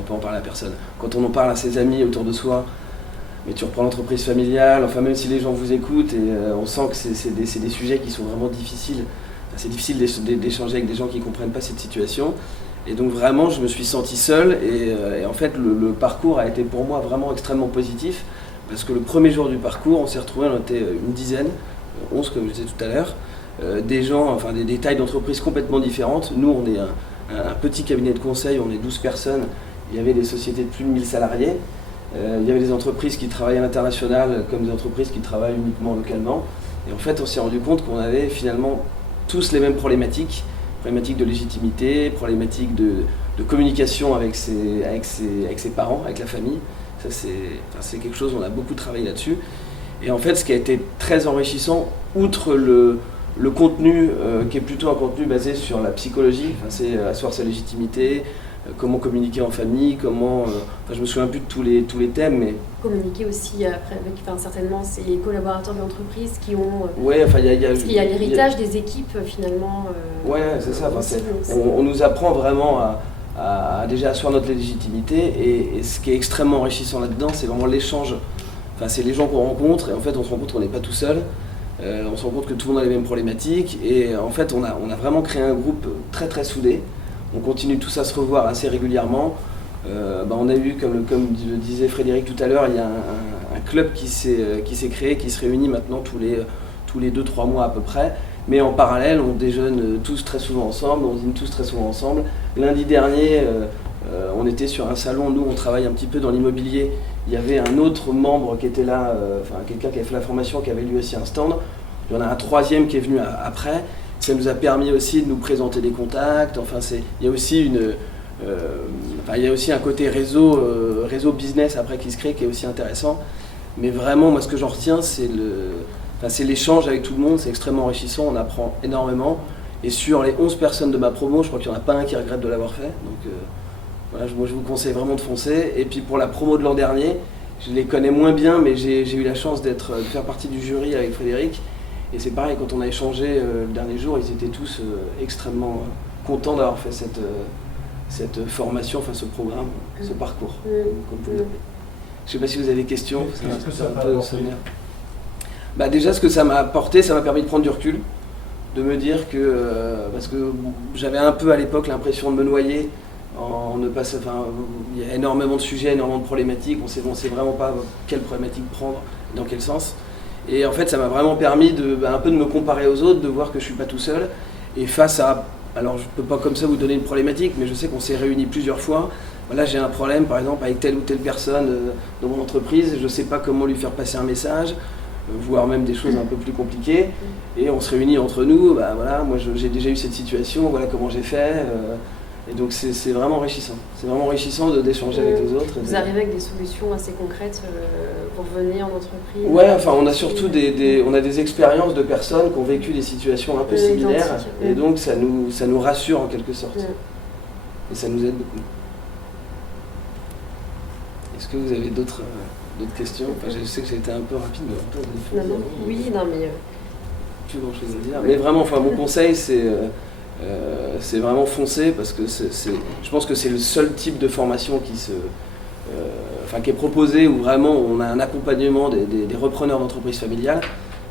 on en parle à ses amis autour de soi, mais tu reprends l'entreprise familiale, enfin même si les gens vous écoutent, et on sent que c'est des sujets qui sont vraiment difficiles. C'est difficile d'échanger avec des gens qui ne comprennent pas cette situation. Et donc vraiment, je me suis senti seul et en fait, le parcours a été pour moi vraiment extrêmement positif parce que le premier jour du parcours, on s'est retrouvés, on était une dizaine, 11 comme je disais tout à l'heure, des gens, enfin des tailles d'entreprises complètement différentes. Nous, on est un petit cabinet de conseil, on est 12 personnes, il y avait des sociétés de plus de 1000 salariés, il y avait des entreprises qui travaillent à l'international comme des entreprises qui travaillent uniquement localement. Et en fait, on s'est rendu compte qu'on avait finalement tous les mêmes problématiques de légitimité, problématiques de communication avec ses parents, avec la famille. Ça, c'est quelque chose, on a beaucoup travaillé là-dessus. Et en fait, ce qui a été très enrichissant, outre le contenu qui est plutôt un contenu basé sur la psychologie, c'est asseoir sa légitimité, comment communiquer en famille, comment... je me souviens plus de tous les thèmes, mais... Communiquer aussi après avec, certainement, c'est les collaborateurs de l'entreprise qui ont... parce qu'il y a l'héritage des équipes, finalement. C'est ça. On nous apprend vraiment à déjà asseoir notre légitimité, et ce qui est extrêmement enrichissant là-dedans, c'est vraiment l'échange. C'est les gens qu'on rencontre, et en fait, on se rend compte qu'on n'est pas tout seul. On se rend compte que tout le monde a les mêmes problématiques, et en fait, on a vraiment créé un groupe très très soudé. On continue tous à se revoir assez régulièrement. On a eu, comme le disait Frédéric tout à l'heure, il y a un club qui s'est créé, qui se réunit maintenant tous les 2-3 mois à peu près. Mais en parallèle, on déjeune tous très souvent ensemble, on dîne tous très souvent ensemble. Lundi dernier, on était sur un salon, nous on travaille un petit peu dans l'immobilier. Il y avait un autre membre qui était là, quelqu'un qui avait fait la formation, qui avait lui aussi un stand. Il y en a un troisième qui est venu après. Ça nous a permis aussi de nous présenter des contacts. Il y a aussi un côté réseau business après qui se crée, qui est aussi intéressant. Mais vraiment, moi, ce que j'en retiens, c'est l'échange avec tout le monde. C'est extrêmement enrichissant, on apprend énormément. Et sur les 11 personnes de ma promo, je crois qu'il n'y en a pas un qui regrette de l'avoir fait. Donc moi, je vous conseille vraiment de foncer. Et puis pour la promo de l'an dernier, je les connais moins bien, mais j'ai eu la chance de faire partie du jury avec Frédéric. Et c'est pareil, quand on a échangé le dernier jour, ils étaient tous extrêmement contents d'avoir fait cette formation, enfin ce programme, ce parcours, comme vous l'appelez. Je ne sais pas si vous avez des questions. Qu'est-ce que ça t'a apporté ? Bah déjà, ce que ça m'a apporté, ça m'a permis de prendre du recul, de me dire que, parce que j'avais un peu à l'époque l'impression de me noyer, il y a énormément de sujets, énormément de problématiques, on sait vraiment pas quelle problématique prendre, dans quel sens. Et en fait, ça m'a vraiment permis un peu de me comparer aux autres, de voir que je suis pas tout seul. Et face à, alors je peux pas comme ça vous donner une problématique, mais je sais qu'on s'est réunis plusieurs fois. Voilà, j'ai un problème par exemple avec telle ou telle personne dans mon entreprise, je sais pas comment lui faire passer un message, voire même des choses un peu plus compliquées. Et on se réunit entre nous, bah voilà, moi j'ai déjà eu cette situation, voilà comment j'ai fait. Et donc c'est vraiment enrichissant. C'est vraiment enrichissant d'échanger avec les autres. Vous arrivez avec des solutions assez concrètes pour venir en entreprise? Ouais, enfin on a surtout on a des expériences de personnes qui ont vécu des situations un peu similaires. Et donc ça nous rassure en quelque sorte. Et ça nous aide beaucoup. Est-ce que vous avez d'autres questions? Enfin, je sais que j'ai été un peu rapide, mais un peu... Oui, non mais... Plus grand chose à dire. Mais vraiment, enfin, mon conseil c'est vraiment foncer parce que je pense que c'est le seul type de formation qui est proposé où vraiment on a un accompagnement des repreneurs d'entreprises familiales.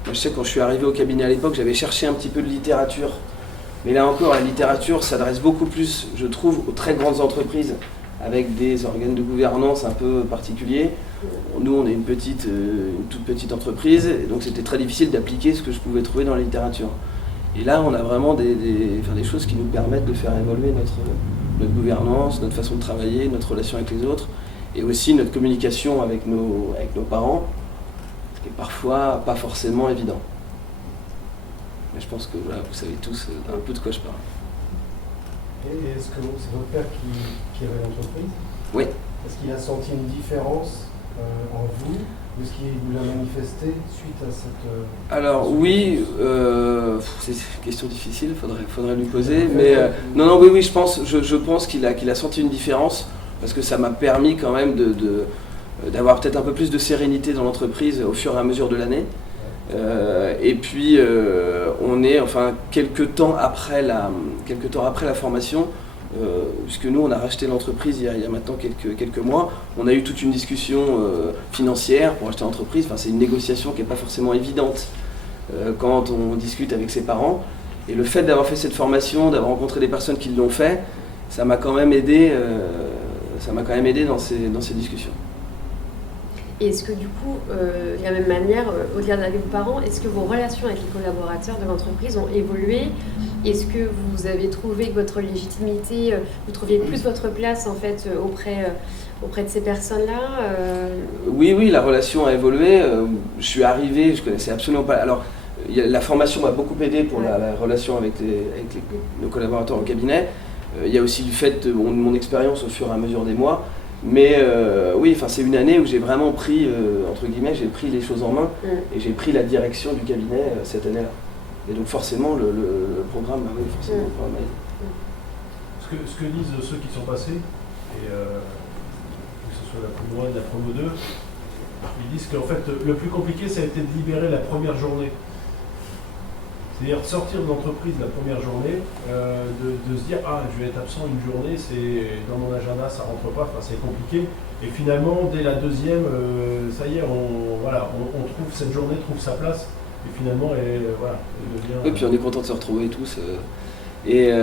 Moi, je sais quand je suis arrivé au cabinet à l'époque, j'avais cherché un petit peu de littérature. Mais là encore, la littérature s'adresse beaucoup plus, je trouve, aux très grandes entreprises avec des organes de gouvernance un peu particuliers. Nous, on est une toute petite entreprise, et donc c'était très difficile d'appliquer ce que je pouvais trouver dans la littérature. Et là, on a vraiment des choses qui nous permettent de faire évoluer notre gouvernance, notre façon de travailler, notre relation avec les autres, et aussi notre communication avec nos parents, ce qui est parfois pas forcément évident. Mais je pense que voilà, vous savez tous un peu de quoi je parle. Et est-ce que c'est votre père qui avait l'entreprise? Oui. Est-ce qu'il a senti une différence en vous de ce qu'il vous a manifesté suite à cette... Alors oui, c'est une question difficile, faudrait lui poser, mais oui, je pense qu'il a senti une différence, parce que ça m'a permis quand même d'avoir peut-être un peu plus de sérénité dans l'entreprise au fur et à mesure de l'année. Et puis on est quelques temps après la formation, puisque nous on a racheté l'entreprise il y a maintenant quelques mois, on a eu toute une discussion financière pour acheter l'entreprise. Enfin, c'est une négociation qui n'est pas forcément évidente quand on discute avec ses parents, et le fait d'avoir fait cette formation, d'avoir rencontré des personnes qui l'ont fait, ça m'a quand même aidé dans ces discussions. Et est-ce que du coup, de la même manière, au-delà de vos parents, est-ce que vos relations avec les collaborateurs de l'entreprise ont évolué? Est-ce que vous avez trouvé que votre légitimité, vous trouviez plus votre place en fait auprès de ces personnes-là? Oui, la relation a évolué. Je suis arrivé, je connaissais absolument pas. Alors, la formation m'a beaucoup aidé pour la relation avec nos collaborateurs au cabinet. Il y a aussi le fait de mon expérience au fur et à mesure des mois. Mais oui, c'est une année où j'ai vraiment pris, entre guillemets, j'ai pris les choses en main et j'ai pris la direction du cabinet cette année-là. Et donc forcément, le programme m'a aidé. Ce que disent ceux qui sont passés, et que ce soit la promo 1 et la promo 2, ils disent qu'en fait, le plus compliqué, ça a été de libérer la première journée. C'est-à-dire de sortir de l'entreprise la première journée, de se dire « Ah, je vais être absent une journée, c'est dans mon agenda, ça rentre pas, c'est compliqué. » Et finalement, dès la deuxième, ça y est, on trouve, cette journée trouve sa place. Et finalement, elle devient... Oui, puis on est content de se retrouver tous.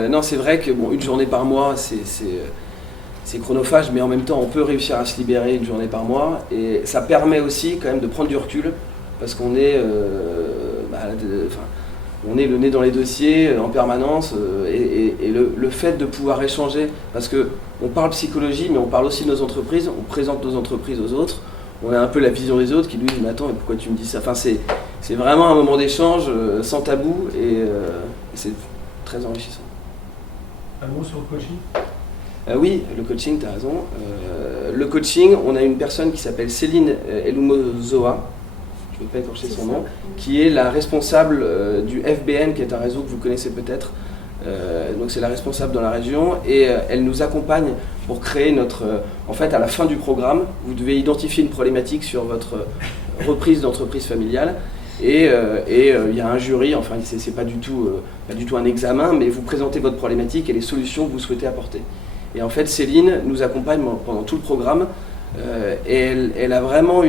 Non, c'est vrai que une journée par mois, c'est chronophage, mais en même temps, on peut réussir à se libérer une journée par mois. Et ça permet aussi quand même de prendre du recul, parce qu'on est... on est le nez dans les dossiers en permanence, et le fait de pouvoir échanger, parce qu'on parle psychologie, mais on parle aussi de nos entreprises, on présente nos entreprises aux autres, on a un peu la vision des autres qui lui disent « Mais attends, mais pourquoi tu me dis ça ?» C'est vraiment un moment d'échange sans tabou, et c'est très enrichissant. Un mot sur le coaching? Oui, le coaching, tu as raison. Le coaching, on a une personne qui s'appelle Céline Elumozoa, je ne vais pas écorcher son nom, qui est la responsable du FBN, qui est un réseau que vous connaissez peut-être. Donc c'est la responsable dans la région, et elle nous accompagne pour créer en fait, à la fin du programme, vous devez identifier une problématique sur votre reprise d'entreprise familiale, Et il y a un jury, enfin c'est pas du tout un examen, mais vous présentez votre problématique et les solutions que vous souhaitez apporter. Et en fait, Céline nous accompagne pendant tout le programme, et elle a vraiment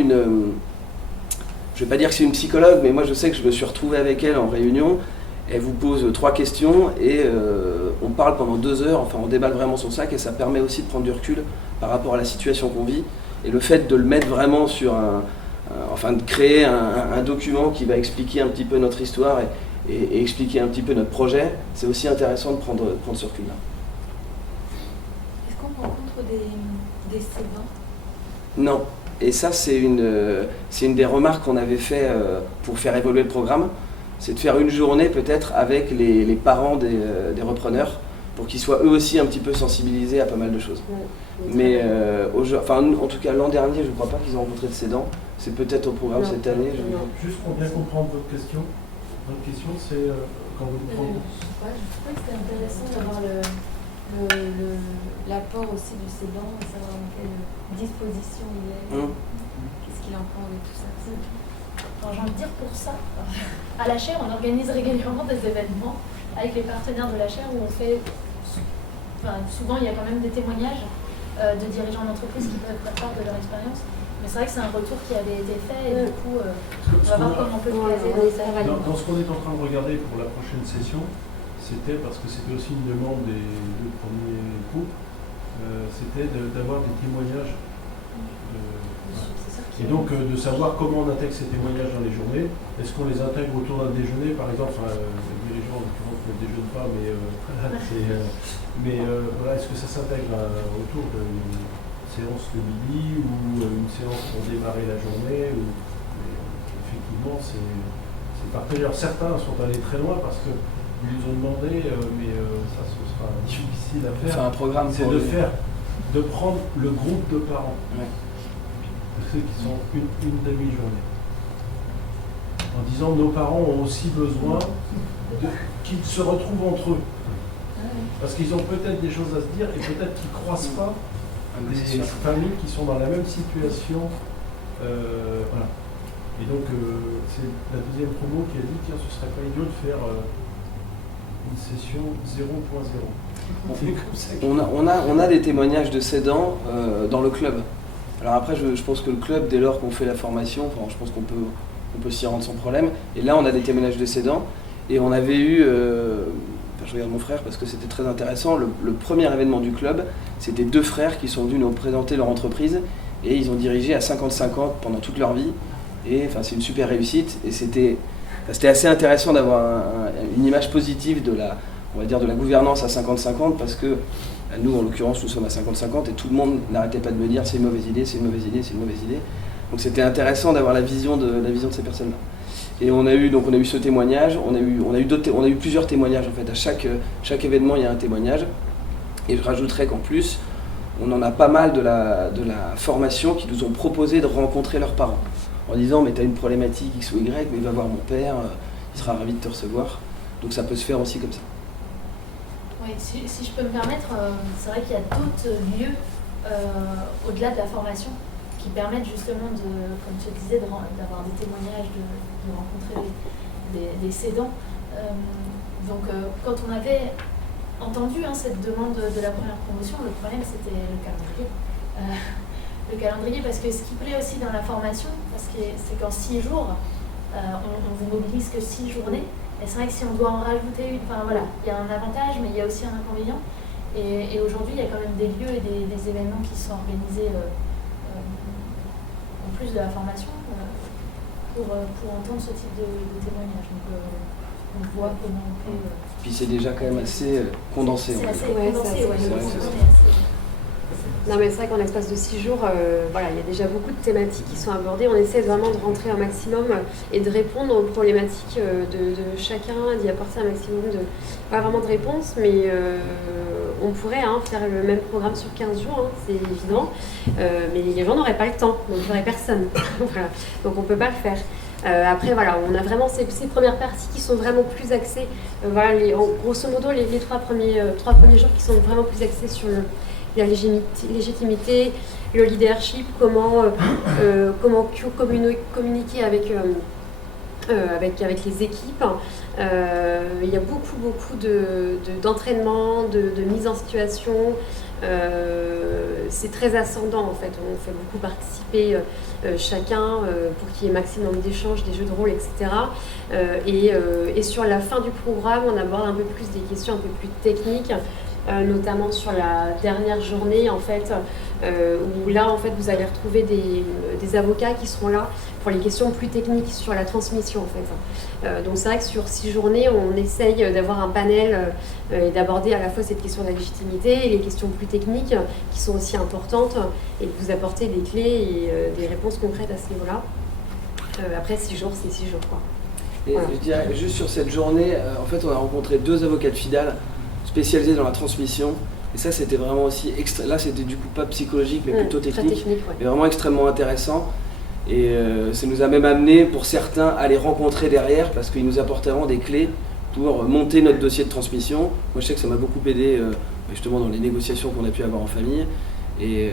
je vais pas dire que c'est une psychologue, mais moi je sais que je me suis retrouvé avec elle en réunion. Elle vous pose 3 questions et on parle pendant 2 heures, enfin on déballe vraiment son sac, et ça permet aussi de prendre du recul par rapport à la situation qu'on vit. Et le fait de le mettre vraiment sur de créer un document qui va expliquer un petit peu notre histoire et expliquer un petit peu notre projet, c'est aussi intéressant de prendre ce recul-là. Est-ce qu'on rencontre des cédants? Non. Et ça, c'est une des remarques qu'on avait fait pour faire évoluer le programme. C'est de faire une journée peut-être avec les parents des repreneurs pour qu'ils soient eux aussi un petit peu sensibilisés à pas mal de choses. Mais en tout cas l'an dernier, je ne crois pas qu'ils ont rencontré de cédants. C'est peut-être au programme cette année. Juste pour bien comprendre votre question c'est quand vous prenez... Je trouvais que c'était intéressant d'avoir l'apport aussi du cédant et savoir dans quelle disposition il est, qu'est-ce qu'il en prend et tout ça. Alors, j'ai envie de dire pour ça, à la chaire, on organise régulièrement des événements avec les partenaires de la chaire où on fait, souvent il y a quand même des témoignages de dirigeants d'entreprise qui peuvent faire part de leur expérience. Mais c'est vrai que c'est un retour qui avait été fait et du coup, on va voir comment on peut caser ça. Dans ce qu'on est en train de regarder pour la prochaine session, c'était parce que c'était aussi une demande des 2 premiers groupes, c'était d'avoir des témoignages. Et donc de savoir comment on intègre ces témoignages dans les journées. Est-ce qu'on les intègre autour d'un déjeuner, par exemple, les dirigeants en l'occurrence ne déjeunent pas, mais voilà, est-ce que ça s'intègre autour d'une séance de midi ou une séance pour démarrer la journée effectivement, c'est partagé. Alors certains sont allés très loin parce qu'ils nous ont demandé, mais ça ce sera difficile à faire. C'est un programme c'est de prendre le groupe de parents. Ouais. Ceux qui sont une demi-journée. En disant nos parents ont aussi besoin qu'ils se retrouvent entre eux. Parce qu'ils ont peut-être des choses à se dire et peut-être qu'ils ne croisent pas des familles qui sont dans la même situation. Voilà. Et donc c'est la deuxième promo qui a dit tiens, ce serait pas idiot de faire une session 0.0. On a des témoignages de cédants dans le club. Alors après, je pense que le club, dès lors qu'on fait la formation, je pense qu'on peut s'y rendre sans problème. Et là, on a des témoignages de cédants. Et on avait eu, je regarde mon frère parce que c'était très intéressant, le premier événement du club, c'était 2 frères qui sont venus nous présenter leur entreprise. Et ils ont dirigé à 50-50 pendant toute leur vie. Et c'est une super réussite. Et c'était assez intéressant d'avoir une image positive de la gouvernance à 50-50 parce que nous, en l'occurrence, nous sommes à 50-50 et tout le monde n'arrêtait pas de me dire c'est une mauvaise idée, c'est une mauvaise idée, c'est une mauvaise idée. Donc c'était intéressant d'avoir la vision de ces personnes-là. Et on a eu ce témoignage, on a eu plusieurs témoignages en fait. À chaque événement, il y a un témoignage. Et je rajouterais qu'en plus, on en a pas mal de la formation qui nous ont proposé de rencontrer leurs parents. En disant mais tu as une problématique X ou Y, mais va voir mon père, il sera ravi de te recevoir. Donc ça peut se faire aussi comme ça. Oui, si je peux me permettre, c'est vrai qu'il y a d'autres lieux au-delà de la formation qui permettent justement comme tu disais, d'avoir des témoignages, de rencontrer des cédants. Donc quand on avait entendu cette demande de la première promotion, le problème c'était le calendrier. Le calendrier, parce que ce qui plaît aussi dans la formation, c'est qu'en 6 jours, on vous mobilise que 6 journées. Et c'est vrai que si on doit en rajouter une, il y a un avantage, mais il y a aussi un inconvénient. Et aujourd'hui, il y a quand même des lieux et des événements qui sont organisés en plus de la formation pour entendre ce type de témoignage. Donc on voit comment on peut... Puis c'est déjà quand même assez condensé. C'est assez condensé, Non mais c'est vrai qu'en l'espace de 6 jours, il y a déjà beaucoup de thématiques qui sont abordées. On essaie vraiment de rentrer un maximum et de répondre aux problématiques de chacun, d'y apporter un maximum pas vraiment de réponses, mais on pourrait faire le même programme sur 15 jours, c'est évident, mais les gens n'auraient pas le temps, donc il n'y aurait personne. Voilà. Donc on ne peut pas le faire. Après, on a vraiment ces premières parties qui sont vraiment plus axées, grosso modo les 3 premiers jours qui sont vraiment plus axés sur la légitimité, le leadership, comment communiquer avec avec les équipes. Il y a beaucoup d'entraînement, de mise en situation. C'est très ascendant en fait, on fait beaucoup participer chacun pour qu'il y ait maximum d'échanges, des jeux de rôle, etc. Et sur la fin du programme, on aborde un peu plus des questions un peu plus techniques, notamment sur la dernière journée en fait, où là en fait vous allez retrouver des avocats qui seront là pour les questions plus techniques sur la transmission en fait. Donc c'est vrai que sur 6 journées, on essaye d'avoir un panel et d'aborder à la fois cette question de la légitimité et les questions plus techniques qui sont aussi importantes et de vous apporter des clés et des réponses concrètes à ce niveau-là. Après 6 jours, c'est 6 jours quoi. Et Voilà. je dirais, juste sur cette journée, en fait on a rencontré 2 avocats de FIDAL spécialisés dans la transmission. Et ça c'était vraiment aussi, là c'était du coup pas psychologique mais plutôt Très technique, technique, ouais. mais vraiment extrêmement intéressant. Et ça nous a même amené pour certains à les rencontrer derrière parce qu'ils nous apporteront des clés pour monter notre dossier de transmission. Moi je sais que ça m'a beaucoup aidé justement dans les négociations qu'on a pu avoir en famille. Et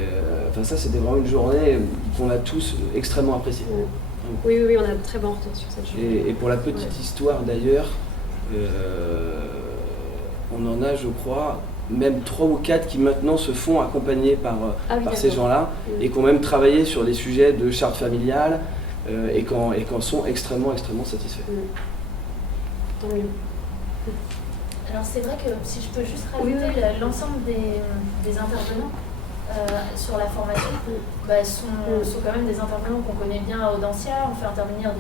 enfin ça c'était vraiment une journée qu'on a tous extrêmement appréciée. Oui, on a de très bons retours sur cette journée. Et pour la petite histoire d'ailleurs, on en a je crois même 3 ou 4 qui maintenant se font accompagner par ces gens-là et qui ont même travaillé sur des sujets de charte familiale et qui en sont extrêmement satisfaits. Tant mieux. Alors c'est vrai que si je peux juste rajouter l'ensemble des intervenants sur la formation sont quand même des intervenants qu'on connaît bien à Audencia. On fait intervenir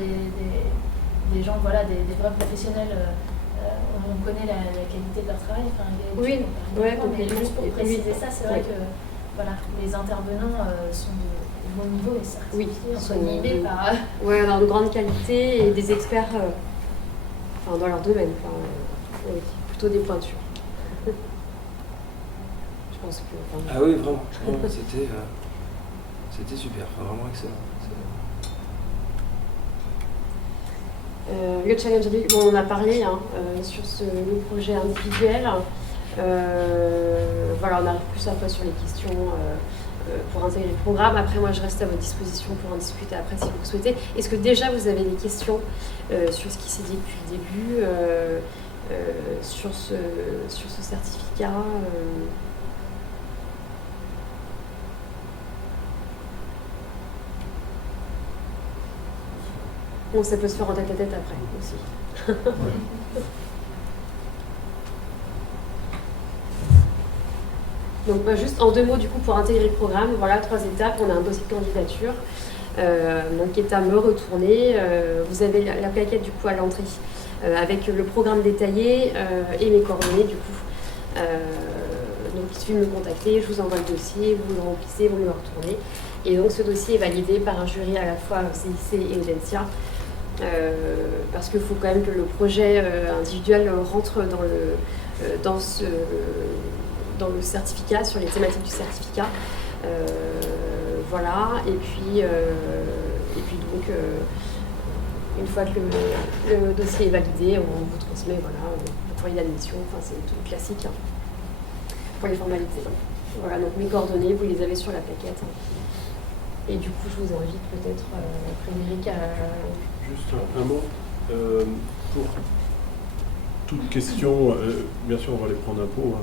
des gens, voilà, des vrais professionnels. On connaît la qualité de leur travail. Enfin, mais juste pour préciser ça, c'est vrai que voilà, les intervenants sont de bon niveau et certifiés, sont animés par... dans de grande qualité et des experts dans leur domaine. Plutôt des pointures. Je pense que... Ah oui, vraiment. C'était super, vraiment excellent. Le challenge individuel, on en a parlé sur le projet individuel. Voilà, on arrive plus après sur les questions pour intégrer le programme. Après, moi, je reste à votre disposition pour en discuter après si vous le souhaitez. Est-ce que déjà vous avez des questions sur ce qui s'est dit depuis le début, sur ce certificat Bon, ça peut se faire en tête-à-tête après aussi. Donc juste en 2 mots du coup pour intégrer le programme, voilà 3 étapes. On a un dossier de candidature donc qui est à me retourner. Vous avez la plaquette du coup à l'entrée avec le programme détaillé et mes coordonnées du coup. Donc il suffit de me contacter, je vous envoie le dossier, vous le remplissez, vous me le retournez. Et donc ce dossier est validé par un jury à la fois CIC et Audencia. Parce qu'il faut quand même que le projet individuel rentre dans le certificat, sur les thématiques du certificat. Voilà, et puis donc, une fois que le dossier est validé, on vous transmet le courrier d'admission, enfin c'est tout classique pour les formalités. Voilà, donc mes coordonnées, vous les avez sur la plaquette. Et du coup, je vous invite peut-être, Frédéric, à... Juste un mot. Pour toute question, bien sûr, on va les prendre un pot.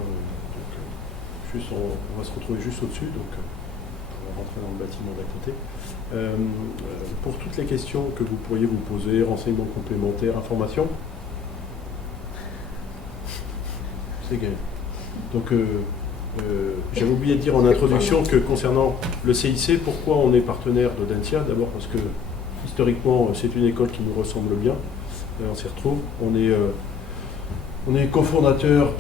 Donc, on va se retrouver juste au-dessus, donc on va rentrer dans le bâtiment d'à côté. Pour toutes les questions que vous pourriez vous poser, renseignements complémentaires, informations, c'est gagné. Donc, j'avais oublié de dire en introduction que concernant le CIC, pourquoi on est partenaire d'Audencia? D'abord parce que historiquement, c'est une école qui nous ressemble bien. On s'y retrouve. On est cofondateur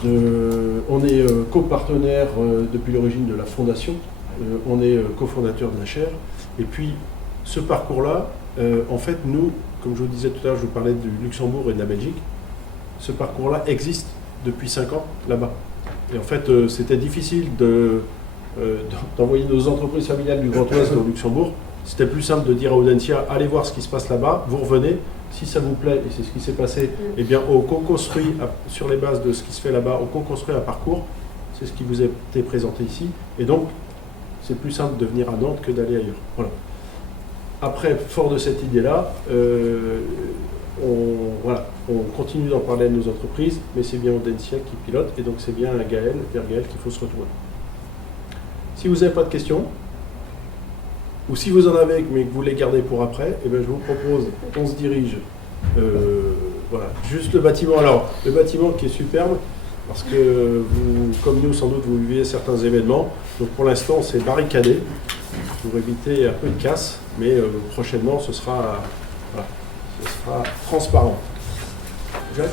on est copartenaire depuis l'origine de la fondation. On est cofondateur de la chaire. Et puis, ce parcours-là, en fait, nous, comme je vous disais tout à l'heure, je vous parlais du Luxembourg et de la Belgique. Ce parcours-là existe depuis 5 ans là-bas. Et en fait, c'était difficile d'envoyer nos entreprises familiales du Grand Ouest au Luxembourg. C'était plus simple de dire à Audencia, allez voir ce qui se passe là-bas, vous revenez, si ça vous plaît, et c'est ce qui s'est passé, eh bien on co-construit, sur les bases de ce qui se fait là-bas, on co-construit un parcours, c'est ce qui vous a été présenté ici, et donc c'est plus simple de venir à Nantes que d'aller ailleurs. Voilà. Après, fort de cette idée-là, on continue d'en parler à nos entreprises, mais c'est bien Audencia qui pilote, et donc c'est bien vers Gaël qu'il faut se retourner. Si vous n'avez pas de questions, ou si vous en avez mais que vous les gardez pour après, eh bien je vous propose qu'on se dirige, juste le bâtiment. Alors, le bâtiment qui est superbe, parce que vous, comme nous sans doute, vous vivez certains événements, donc pour l'instant c'est barricadé, pour éviter un peu de casse, mais prochainement ce sera transparent. Jacques,